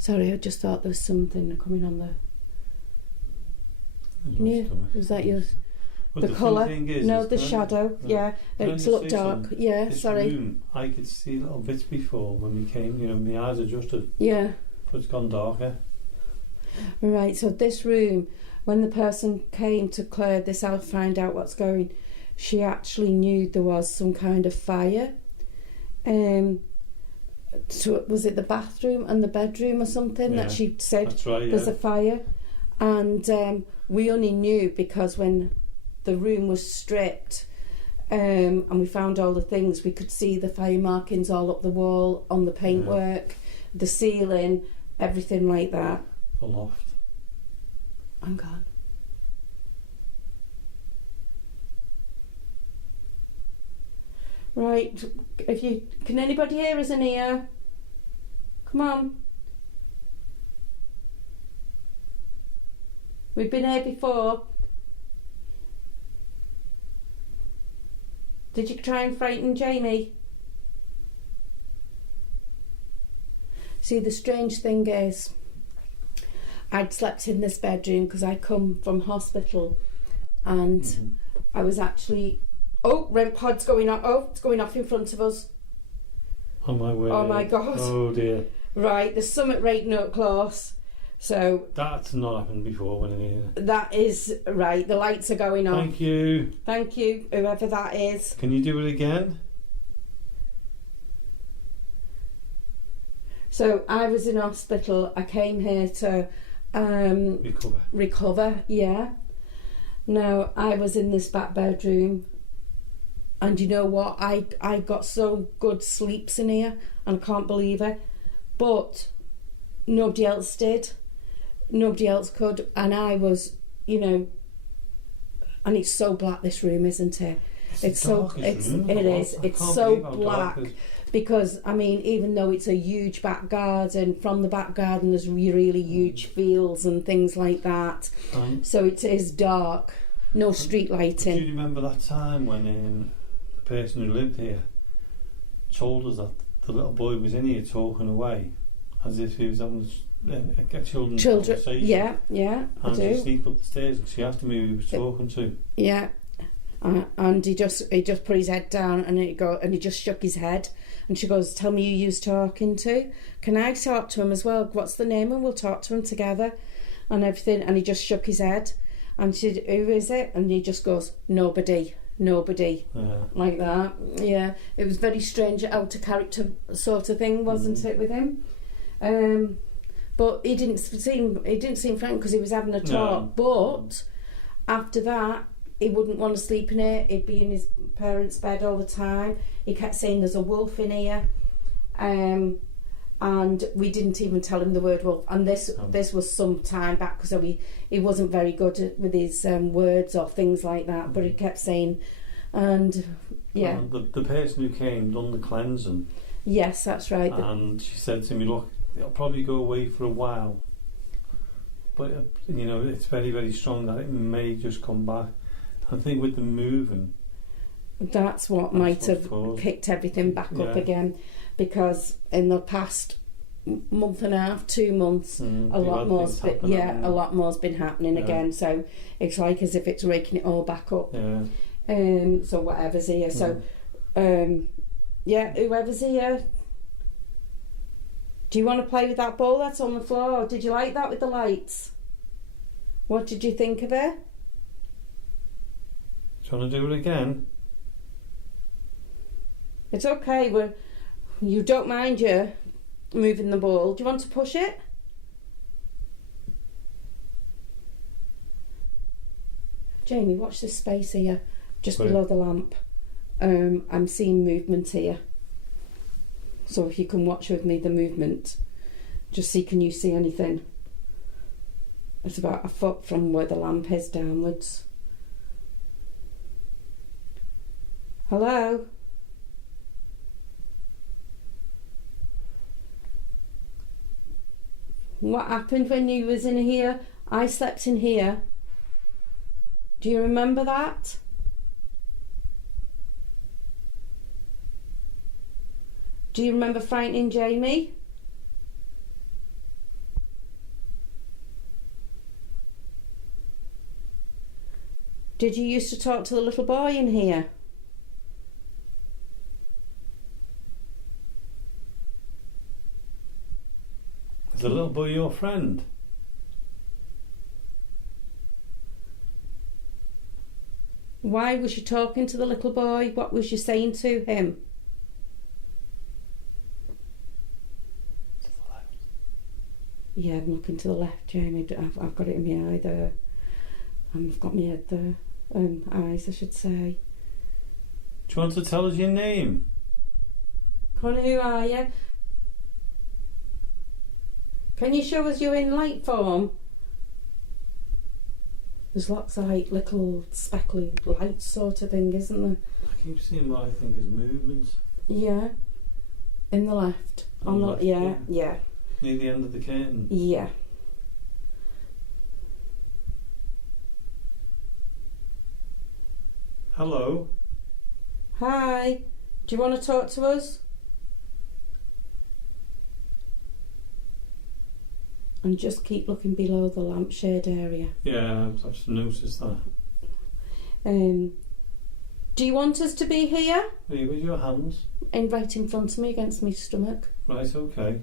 I just thought there was something coming on the. Yeah, was that yours? The colour? No, the that, shadow. Yeah, it looked dark. Yeah, this sorry. Room, I could see little bits before when we came. You know, my eyes adjusted. Yeah. But it's gone darker. Right. So this room, when the person came to clear this out, find out what's going, she actually knew there was some kind of fire. So was it the bathroom and the bedroom or something that she said? That's right, there's a fire, and we only knew because when the room was stripped and we found all the things, we could see the fire markings all up the wall, on the paintwork, the ceiling, everything like that. The loft. I'm gone. Right, can anybody hear us in here? Come on. We've been here before. Did you try and frighten Jamie? See, the strange thing is, I'd slept in this bedroom because I'd come from hospital, and I was actually. Oh, REM pod's going off. Oh, it's going off in front of us. Oh my word. Oh my God. Oh dear. Right, there's something right note close. So that's not happened before when in here. That is right. The lights are going on. Thank you. Thank you, whoever that is. Can you do it again? So I was in hospital. I came here to recover. Yeah. Now I was in this back bedroom, and you know what? I got so good sleeps in here, and I can't believe it. But nobody else did. Nobody else could, and I was, and it's so black, this room, isn't it? It's so black because even though it's a huge back garden, from the back garden there's really huge fields and things like that, so it is dark, no street lighting. Do you remember that time when the person who lived here told us that the little boy was in here talking away as if he was having a children conversation? Yeah, and I do. She sneaked up the stairs and she asked him who he was talking to. Yeah, and he just put his head down and he just shook his head, and she goes, "Tell me who you was talking to. Can I talk to him as well? What's the name? And we'll talk to him together," and everything. And he just shook his head, and she said, "Who is it?" And he just goes, "Nobody." Like that. Yeah, it was very strange, out of character sort of thing, wasn't it, with him? But he didn't seem frightened because he was having a talk. No. But after that, he wouldn't want to sleep in here. He'd be in his parents' bed all the time. He kept saying there's a wolf in here, and we didn't even tell him the word wolf. And this was some time back because he wasn't very good with his words or things like that. But he kept saying, and yeah. The person who came done the cleansing. Yes, that's right. And she said to me, "Look, it'll probably go away for a while, but it's very, very strong that it may just come back." I think with the moving, That's what might have kicked everything back up again, because in the past month and a half, 2 months, a lot more's been happening again. So it's like as if it's raking it all back up. So whatever's here. So whoever's here. Do you want to play with that ball that's on the floor? Did you like that with the lights? What did you think of it? Do you want to do it again? It's okay. You don't mind you moving the ball. Do you want to push it? Jamie, watch this space here, just below the lamp. I'm seeing movement here. So if you can watch with me the movement, just see, can you see anything? It's about 1 foot from where the lamp is downwards. Hello? What happened when you was in here? I slept in here. Do you remember that? Do you remember frightening Jamie? Did you used to talk to the little boy in here? Is the little boy your friend? Why was you talking to the little boy? What was you saying to him? Yeah, I'm looking to the left, Jamie. I've got it in my eye there. I've got my head there. Eyes, I should say. Do you want to tell us your name? Con, who are you? Can you show us you're in light form? There's lots of like little speckly lights sort of thing, isn't there? I keep seeing what I think is movements. Yeah. In the left. On the left, yeah. Near the end of the curtain. Yeah. Hello. Hi. Do you want to talk to us? And just keep looking below the lampshade area. Yeah, I've just noticed that. Do you want us to be here? Are you with your hands? Right in front of me, against my stomach. Right, okay.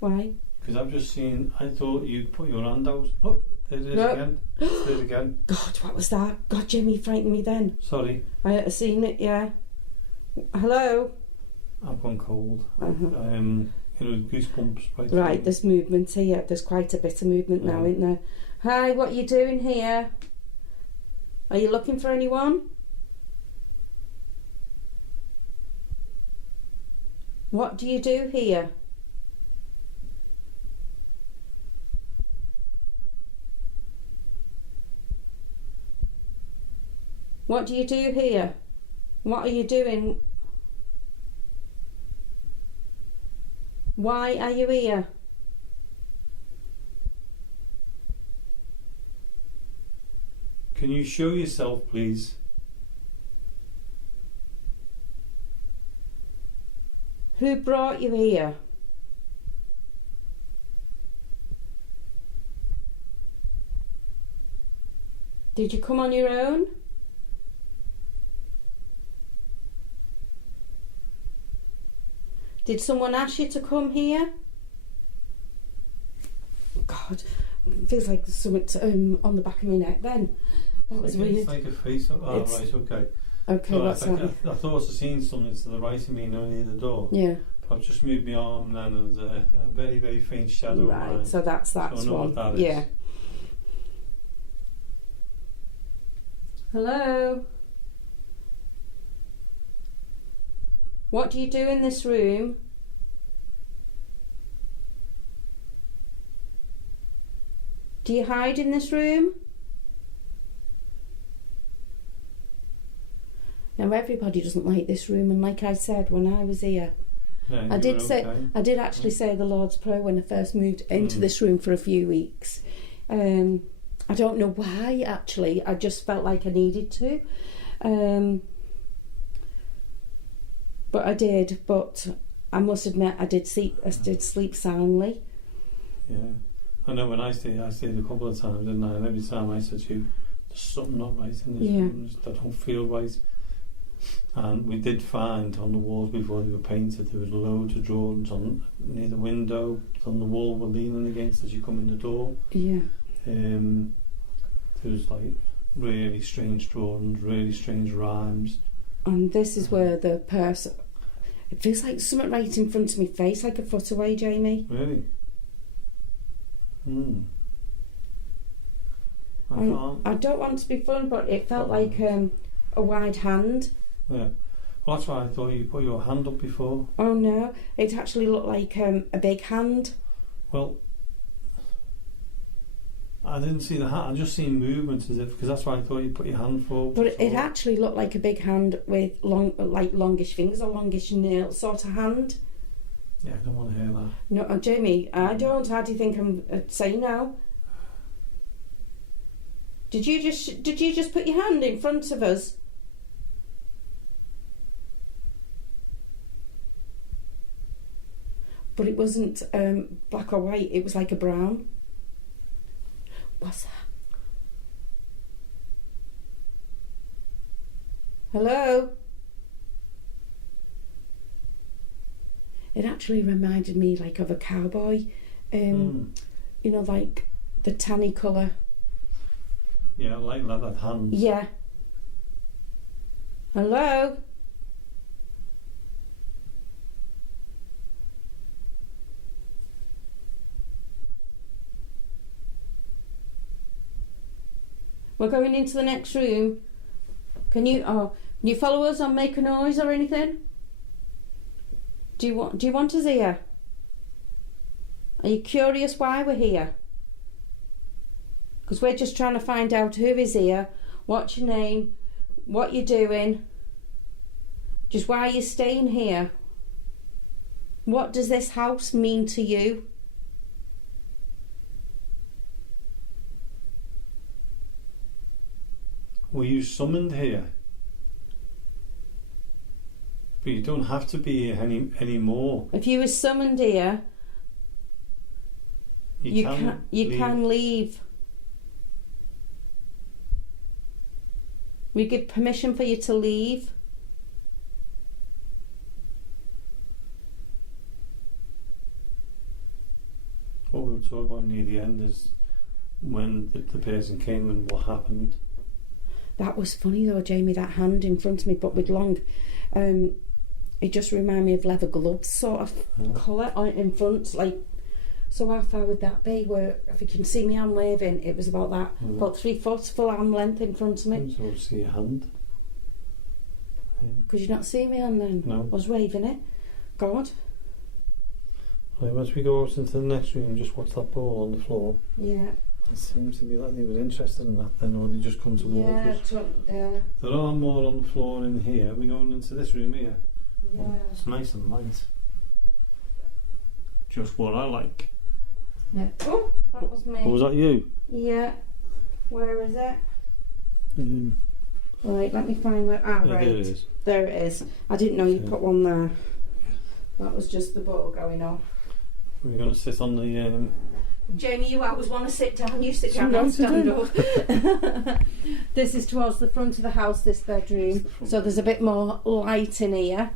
Why? Because I've just seen, I thought you'd put your hand out. Oh, there it is again. There it again. God, what was that? God, Jimmy frightened me then. Sorry. I had seen it, yeah. Hello? I've gone cold. Goosebumps. Right, there's movement here. There's quite a bit of movement now, isn't there? Hi, what are you doing here? Are you looking for anyone? What do you do here? What do you do here? What are you doing? Why are you here? Can you show yourself, please? Who brought you here? Did you come on your own? Did someone ask you to come here? God, it feels like there's something on the back of my neck then. That was weird. It's like a face. Oh, right, okay. Okay, so what's that? I thought I was seeing something to the right of me near the door. Yeah. I've just moved my arm then and there's a very, very faint shadow. Right, so that's so I know one. what that is. Yeah. Hello? What do you do in this room? Do you hide in this room? Now everybody doesn't like this room, and like I said when I was here, Yeah, I did actually say the Lord's Prayer when I first moved into this room for a few weeks. I don't know why actually, I just felt like I needed to. But I did. But I must admit, I did sleep soundly. Yeah. I know when I stayed a couple of times, didn't I? And every time I said to you, there's something not right in this room that don't feel right. And we did find on the walls before they were painted, there was loads of drawings on near the window, on the wall we're leaning against as you come in the door. Yeah. There was like really strange drawings, really strange rhymes. And this is where the person... It feels like something right in front of my face, like a foot away, Jamie. Really? I don't want to be fun, but it felt like a wide hand. Yeah. Well, that's why I thought you put your hand up before. Oh no, it actually looked like a big hand. Well, I didn't see the hand. I just seen movement as if, because that's why I thought you put your hand forward. But it actually looked like a big hand with longish fingers or longish nails sort of hand. Yeah, I don't want to hear that. No, Jamie, I don't. How do you think I'm saying now? Did you just put your hand in front of us? But it wasn't black or white. It was like a brown. What's that? Hello? It actually reminded me like of a cowboy. You know, like the tanny colour. Yeah, like leather hands. Yeah. Hello? We're going into the next room. Can you follow us and make a noise or anything? Do you want us here? Are you curious why we're here? Because we're just trying to find out who is here, what's your name, what you're doing, just why you're staying here. What does this house mean to you? Were you summoned here? But you don't have to be here anymore. If you were summoned here, you can leave. We give permission for you to leave. What we were talking about near the end is when the person came and what happened. That was funny though, Jamie, that hand in front of me, but with long... it just reminded me of leather gloves sort of colour in front, like... So how far would that be? Where, if you can see me hand waving, it was about that, about 3 foot full arm length in front of me. So I see your hand. Could you not see me hand then? No. I was waving it. God. Right, once we go out into the next room, just watch that ball on the floor. Yeah. It seems to be like they were interested in that then, or they just come towards us. Yeah. There are more on the floor in here. We're going into this room here. Yeah. It's nice and light. Just what I like. Yeah. Oh, that was me. Oh, was that you? Yeah. Where is it? Right, let me find where... Ah, yeah, right. there it is. There it is. I didn't know you put one there. That was just the ball going off. We're going to sit on the... Jamie, you always want to sit down. You sit down and stand up. This is towards the front of the house, this bedroom. So there's a bit more light in here.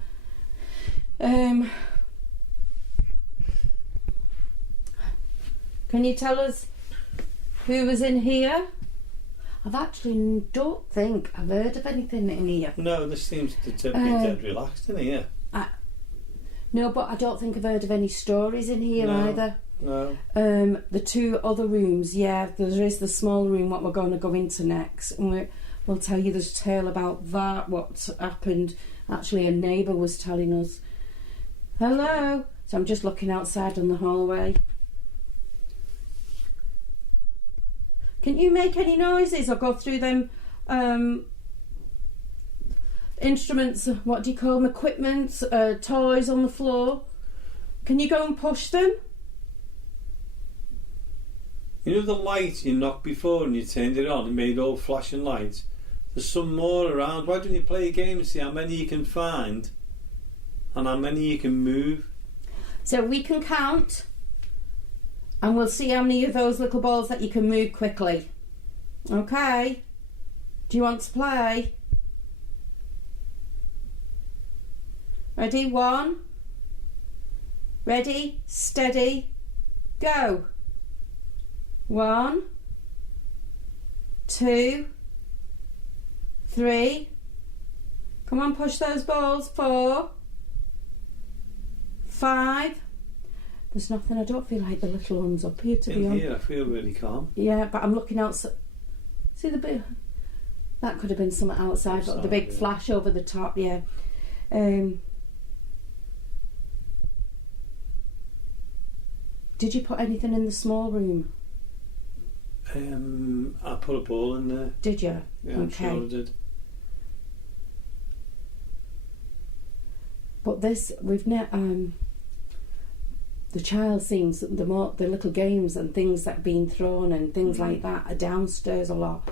Can you tell us who was in here? I've actually don't think I've heard of anything in here. No, this seems to be dead relaxed in here. No, but I don't think I've heard of any stories in here either. No. The 2 other rooms, yeah, there is the small room what we're going to go into next, and we'll tell you this tale about that, what happened. Actually, a neighbour was telling us. Hello. So I'm just looking outside on the hallway. Can you make any noises or go through them instruments, what do you call them, equipment, toys on the floor? Can you go and push them? You know the light you knocked before and you turned it on and made all flashing lights? There's some more around. Why don't you play a game and see how many you can find? and how many you can move. So we can count, and we'll see how many of those little balls that you can move quickly. Okay? Do you want to play? Ready? 1. Ready, steady, go. 1, 2, 3. Come on, push those balls. 4, 5. There's nothing. I don't feel like the little ones up here, to be honest. Here, I feel really calm. Yeah, but I'm looking outside. See the bit? That could have been something outside, but the big flash over the top. Yeah. Did you put anything in the small room? I put a ball in there. Did you? Yeah, I'm sure I did. But this, we've the child scenes, the little games and things that are being thrown and things like that are downstairs a lot.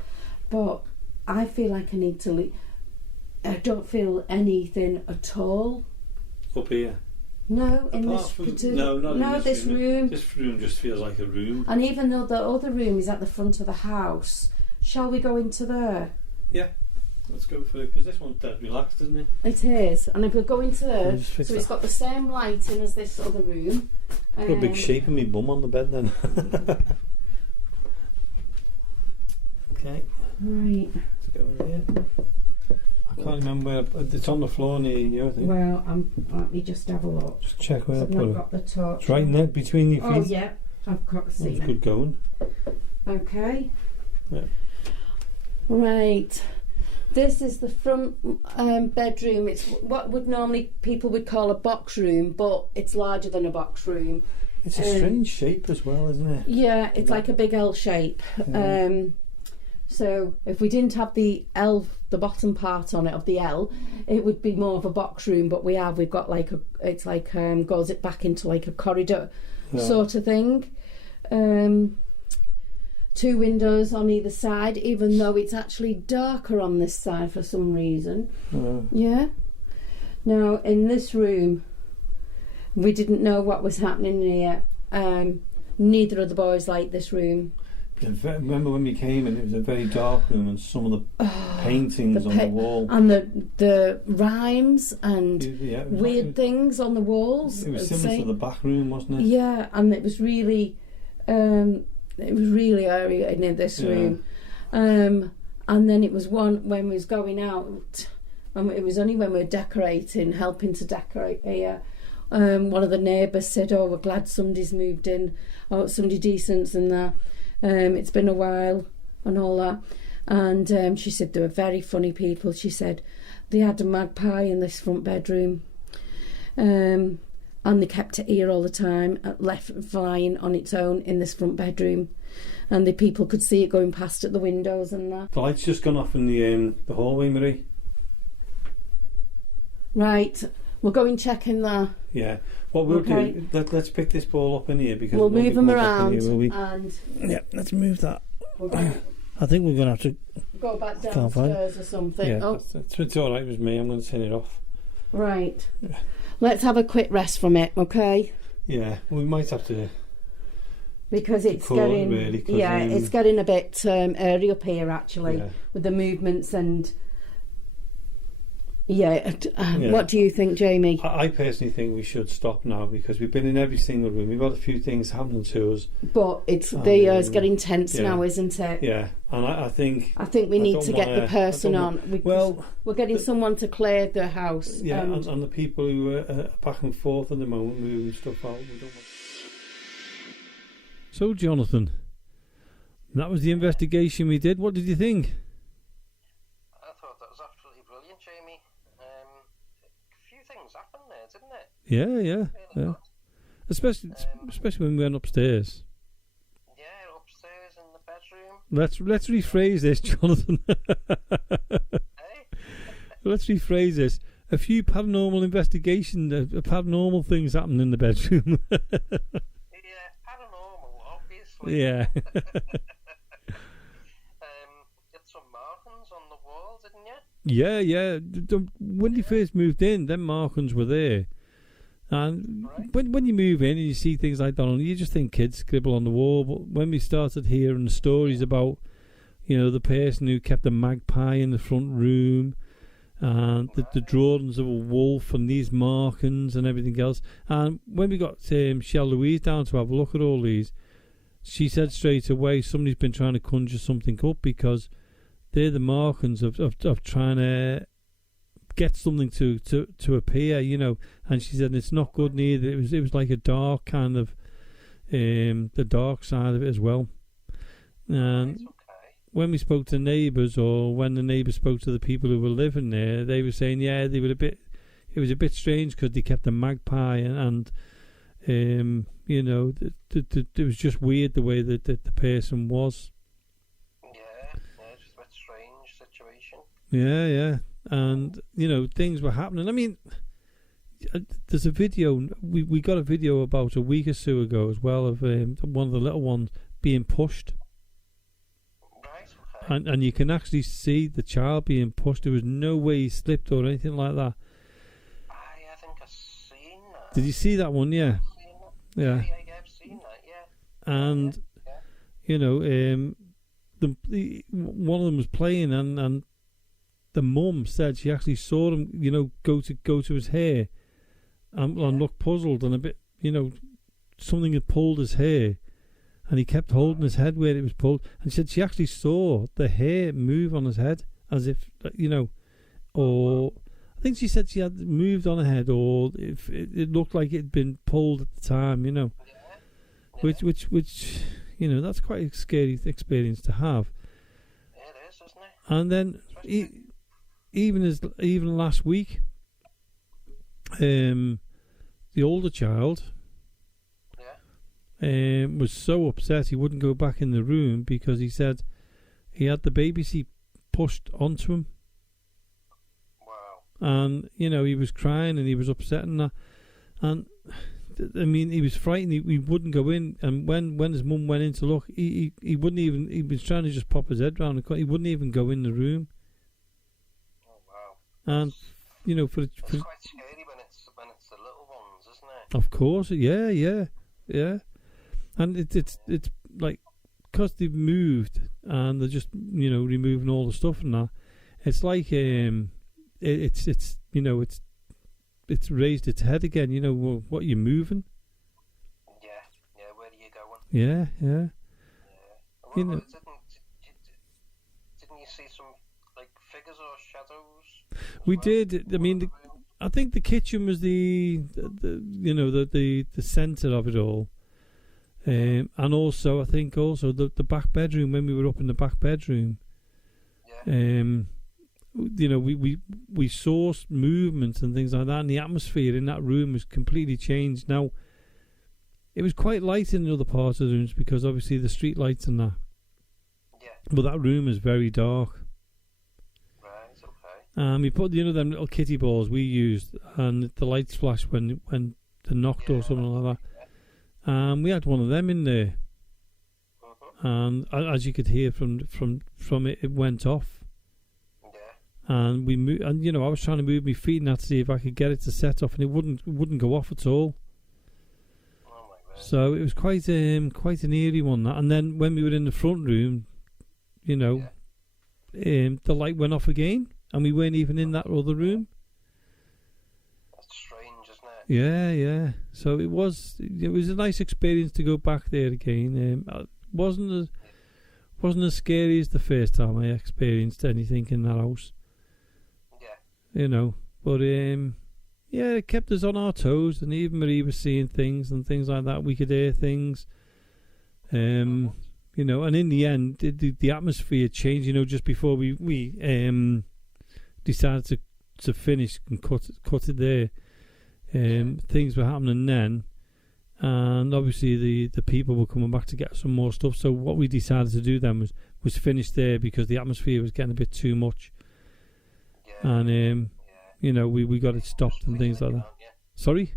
But I feel like I need to leave. I don't feel anything at all. Up here? No, in Apart this from, no, not no, in this room. This room just feels like a room. And even though the other room is at the front of the house, shall we go into there? Yeah, let's go for it, because this one's dead relaxed, isn't it? It is, and if we go into there, so it's got the same lighting as this other room. Got a big shape of me bum on the bed then. Okay. Right. Let's go in here. I can't remember where it's on the floor near you, I think. Well, let me just have a look. Just check where I I've put not it. got the torch. It's right in there between your feet. Oh yeah, I've got to see That's good going. Okay. Yeah. Right. This is the front bedroom. It's what people would call a box room, but it's larger than a box room. It's a strange shape as well, isn't it? Yeah, it's like a big L shape. Yeah. So if we didn't have the L, the bottom part on it of the L, it would be more of a box room. But we've got like goes it back into like a corridor sort of thing. 2 windows on either side, even though it's actually darker on this side for some reason. Yeah. Now in this room, we didn't know what was happening here. Neither of the boys liked this room. Remember when we came and it was a very dark room, and some of the paintings on the wall and the rhymes and weird things on the walls. It was similar to the back room, wasn't it? Yeah, and it was really airy in this room. And then it was one when we was going out, and it was only when we were helping to decorate here. One of the neighbours said, "Oh, we're glad somebody's moved in, somebody decent and that. It's been a while and all that." And she said they were very funny people. She said they had a magpie in this front bedroom, and they kept it here all the time, left flying on its own in this front bedroom, and the people could see it going past at the windows and that. The light's just gone off in the hallway, Marie. Right, we'll go and check in there. Yeah. What we'll do, let's pick this ball up in here, because we'll move them around. Here, and yeah, let's move that. I think we're going to have to go back downstairs or something. Yeah, it's all right with me. I'm going to turn it off. Right. Yeah. Let's have a quick rest from it, okay? Yeah, we might have to. Because it's getting, it's getting a bit airy up here actually, with the movements and. What do you think, Jamie? I personally think we should stop now, because we've been in every single room. We've got a few things happening to us. But it's getting tense now, isn't it? Yeah, and I think we need to get the person on. We're getting someone to clear the house. Yeah, and the people who are back and forth at the moment, moving stuff out. We don't want. So, Jonathan, that was the investigation we did. What did you think? Yeah. Especially when we went upstairs. Yeah, upstairs in the bedroom. Let's rephrase this, Jonathan. Let's rephrase this. A few paranormal paranormal things happened in the bedroom. Yeah, paranormal, obviously. Yeah. Get some markings on the wall, didn't you? Yeah. When they first moved in, them markings were there. And when you move in and you see things like that, you just think kids scribble on the wall. But when we started hearing the stories about, the person who kept a magpie in the front room, and the drawings of a wolf and these markings and everything else. And when we got Shell Louise down to have a look at all these, she said straight away somebody's been trying to conjure something up, because they're the markings of trying to get something to appear, And she said it's not good neither. It was like a dark kind of the dark side of it as well. And when we spoke to neighbours, or when the neighbours spoke to the people who were living there, they were saying, they were it was a bit strange because they kept a magpie and it was just weird the way that the person was. Yeah, just a bit strange situation. Yeah. And, things were happening. I mean, there's a video, we got a video about a week or so ago as well of one of the little ones being pushed. And you can actually see the child being pushed. There was no way he slipped or anything like that. I think I've seen that. Did you see that one? Yeah. Yeah, I've seen that, yeah. And, one of them was playing, and the mum said she actually saw him, go to his hair and look puzzled and a bit, something had pulled his hair. And he kept holding his head where it was pulled. And she said she actually saw the hair move on his head as if, or I think she said she had moved on her head, or if it looked like it had been pulled at the time, Which, that's quite a scary experience to have. It is, isn't it? And then, even last week, the older child was so upset he wouldn't go back in the room because he said he had the baby seat pushed onto him. Wow. And, he was crying and he was upset and that. And, I mean, he was frightened. He wouldn't go in. And when his mum went in to look, he wouldn't even, he was trying to just pop his head round. He wouldn't even go in the room. Oh, wow. And, it's quite scary when it's the little ones, isn't it? Of course, yeah. And it's like, because they've moved and they're just, removing all the stuff and that, it's like, it's raised its head again, what you're moving. Yeah, where are you going? Yeah. Well, didn't you see some, like, figures or shadows? We did. I mean, I think the kitchen was the centre of it all. And also, I think the back bedroom, when we were up in the back bedroom, we saw movements and things like that, and the atmosphere in that room was completely changed. Now, it was quite light in the other parts of the rooms because obviously the street lights and that. Yeah. But that room is very dark. Right, okay. We put them little kitty balls we used, and the lights flashed when they knocked or something like that. We had one of them in there, and as you could hear from it, it went off. Yeah. And we moved, and I was trying to move my feet and that to see if I could get it to set off, and it wouldn't go off at all. Oh my God. So it was quite an eerie one. That, and then when we were in the front room, the light went off again, and we weren't even in that other room. Yeah. So it was a nice experience to go back there again. It wasn't as scary as the first time I experienced anything in that house. Yeah. But it kept us on our toes, and even Marie was seeing things and things like that. We could hear things. And in the end, the atmosphere changed. Just before we decided to finish and cut it there. Things were happening then, and obviously the people were coming back to get some more stuff. So what we decided to do then was finish there because the atmosphere was getting a bit too much. Yeah. And we got it stopped and things like that. Sorry?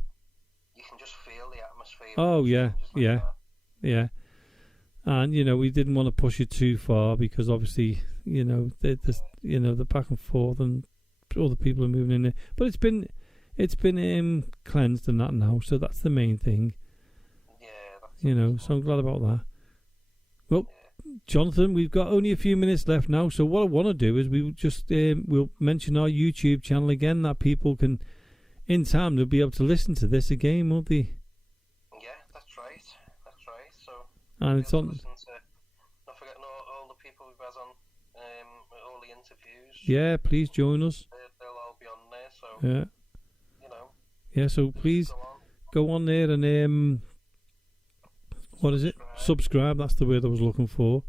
You can just feel the atmosphere. Oh yeah. And we didn't want to push it too far because obviously you know, there's the back and forth, and other people are moving in there. But it's been cleansed and that now, so that's the main thing. Yeah. So I'm glad about that. Well, Jonathan, we've got only a few minutes left now, so what I want to do is we'll mention our YouTube channel again, that people can, in time, they'll be able to listen to this again, won't they? Yeah, that's right. So, and it's on. Not forgetting all the people we've had on, all the interviews. Yeah, please join us. They'll all be on there, so. Yeah. Yeah, so please go on there and what is it? Subscribe. That's the word I was looking for.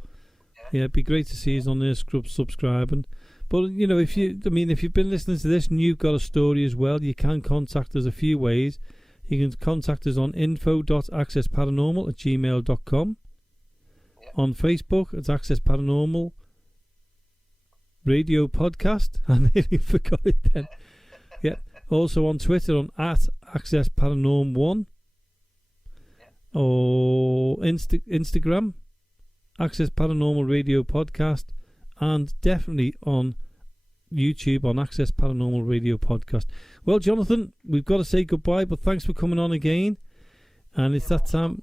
Yeah, it'd be great to see us on there, subscribing. But if you've been listening to this and you've got a story as well, you can contact us a few ways. You can contact us on info.accessparanormal@gmail.com. On Facebook, it's Access Paranormal Radio Podcast. I nearly forgot it then. Yeah. Also on Twitter on @AccessParanorm1 or Instagram Access Paranormal Radio Podcast, and definitely on YouTube on Access Paranormal Radio Podcast. Well, Jonathan, we've got to say goodbye, but thanks for coming on again, and it's that time.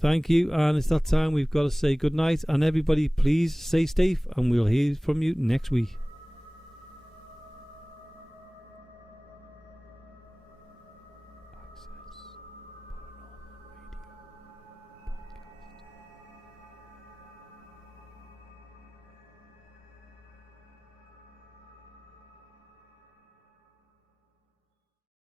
Thank you, and it's that time we've got to say good night, and everybody please stay safe, and we'll hear from you next week.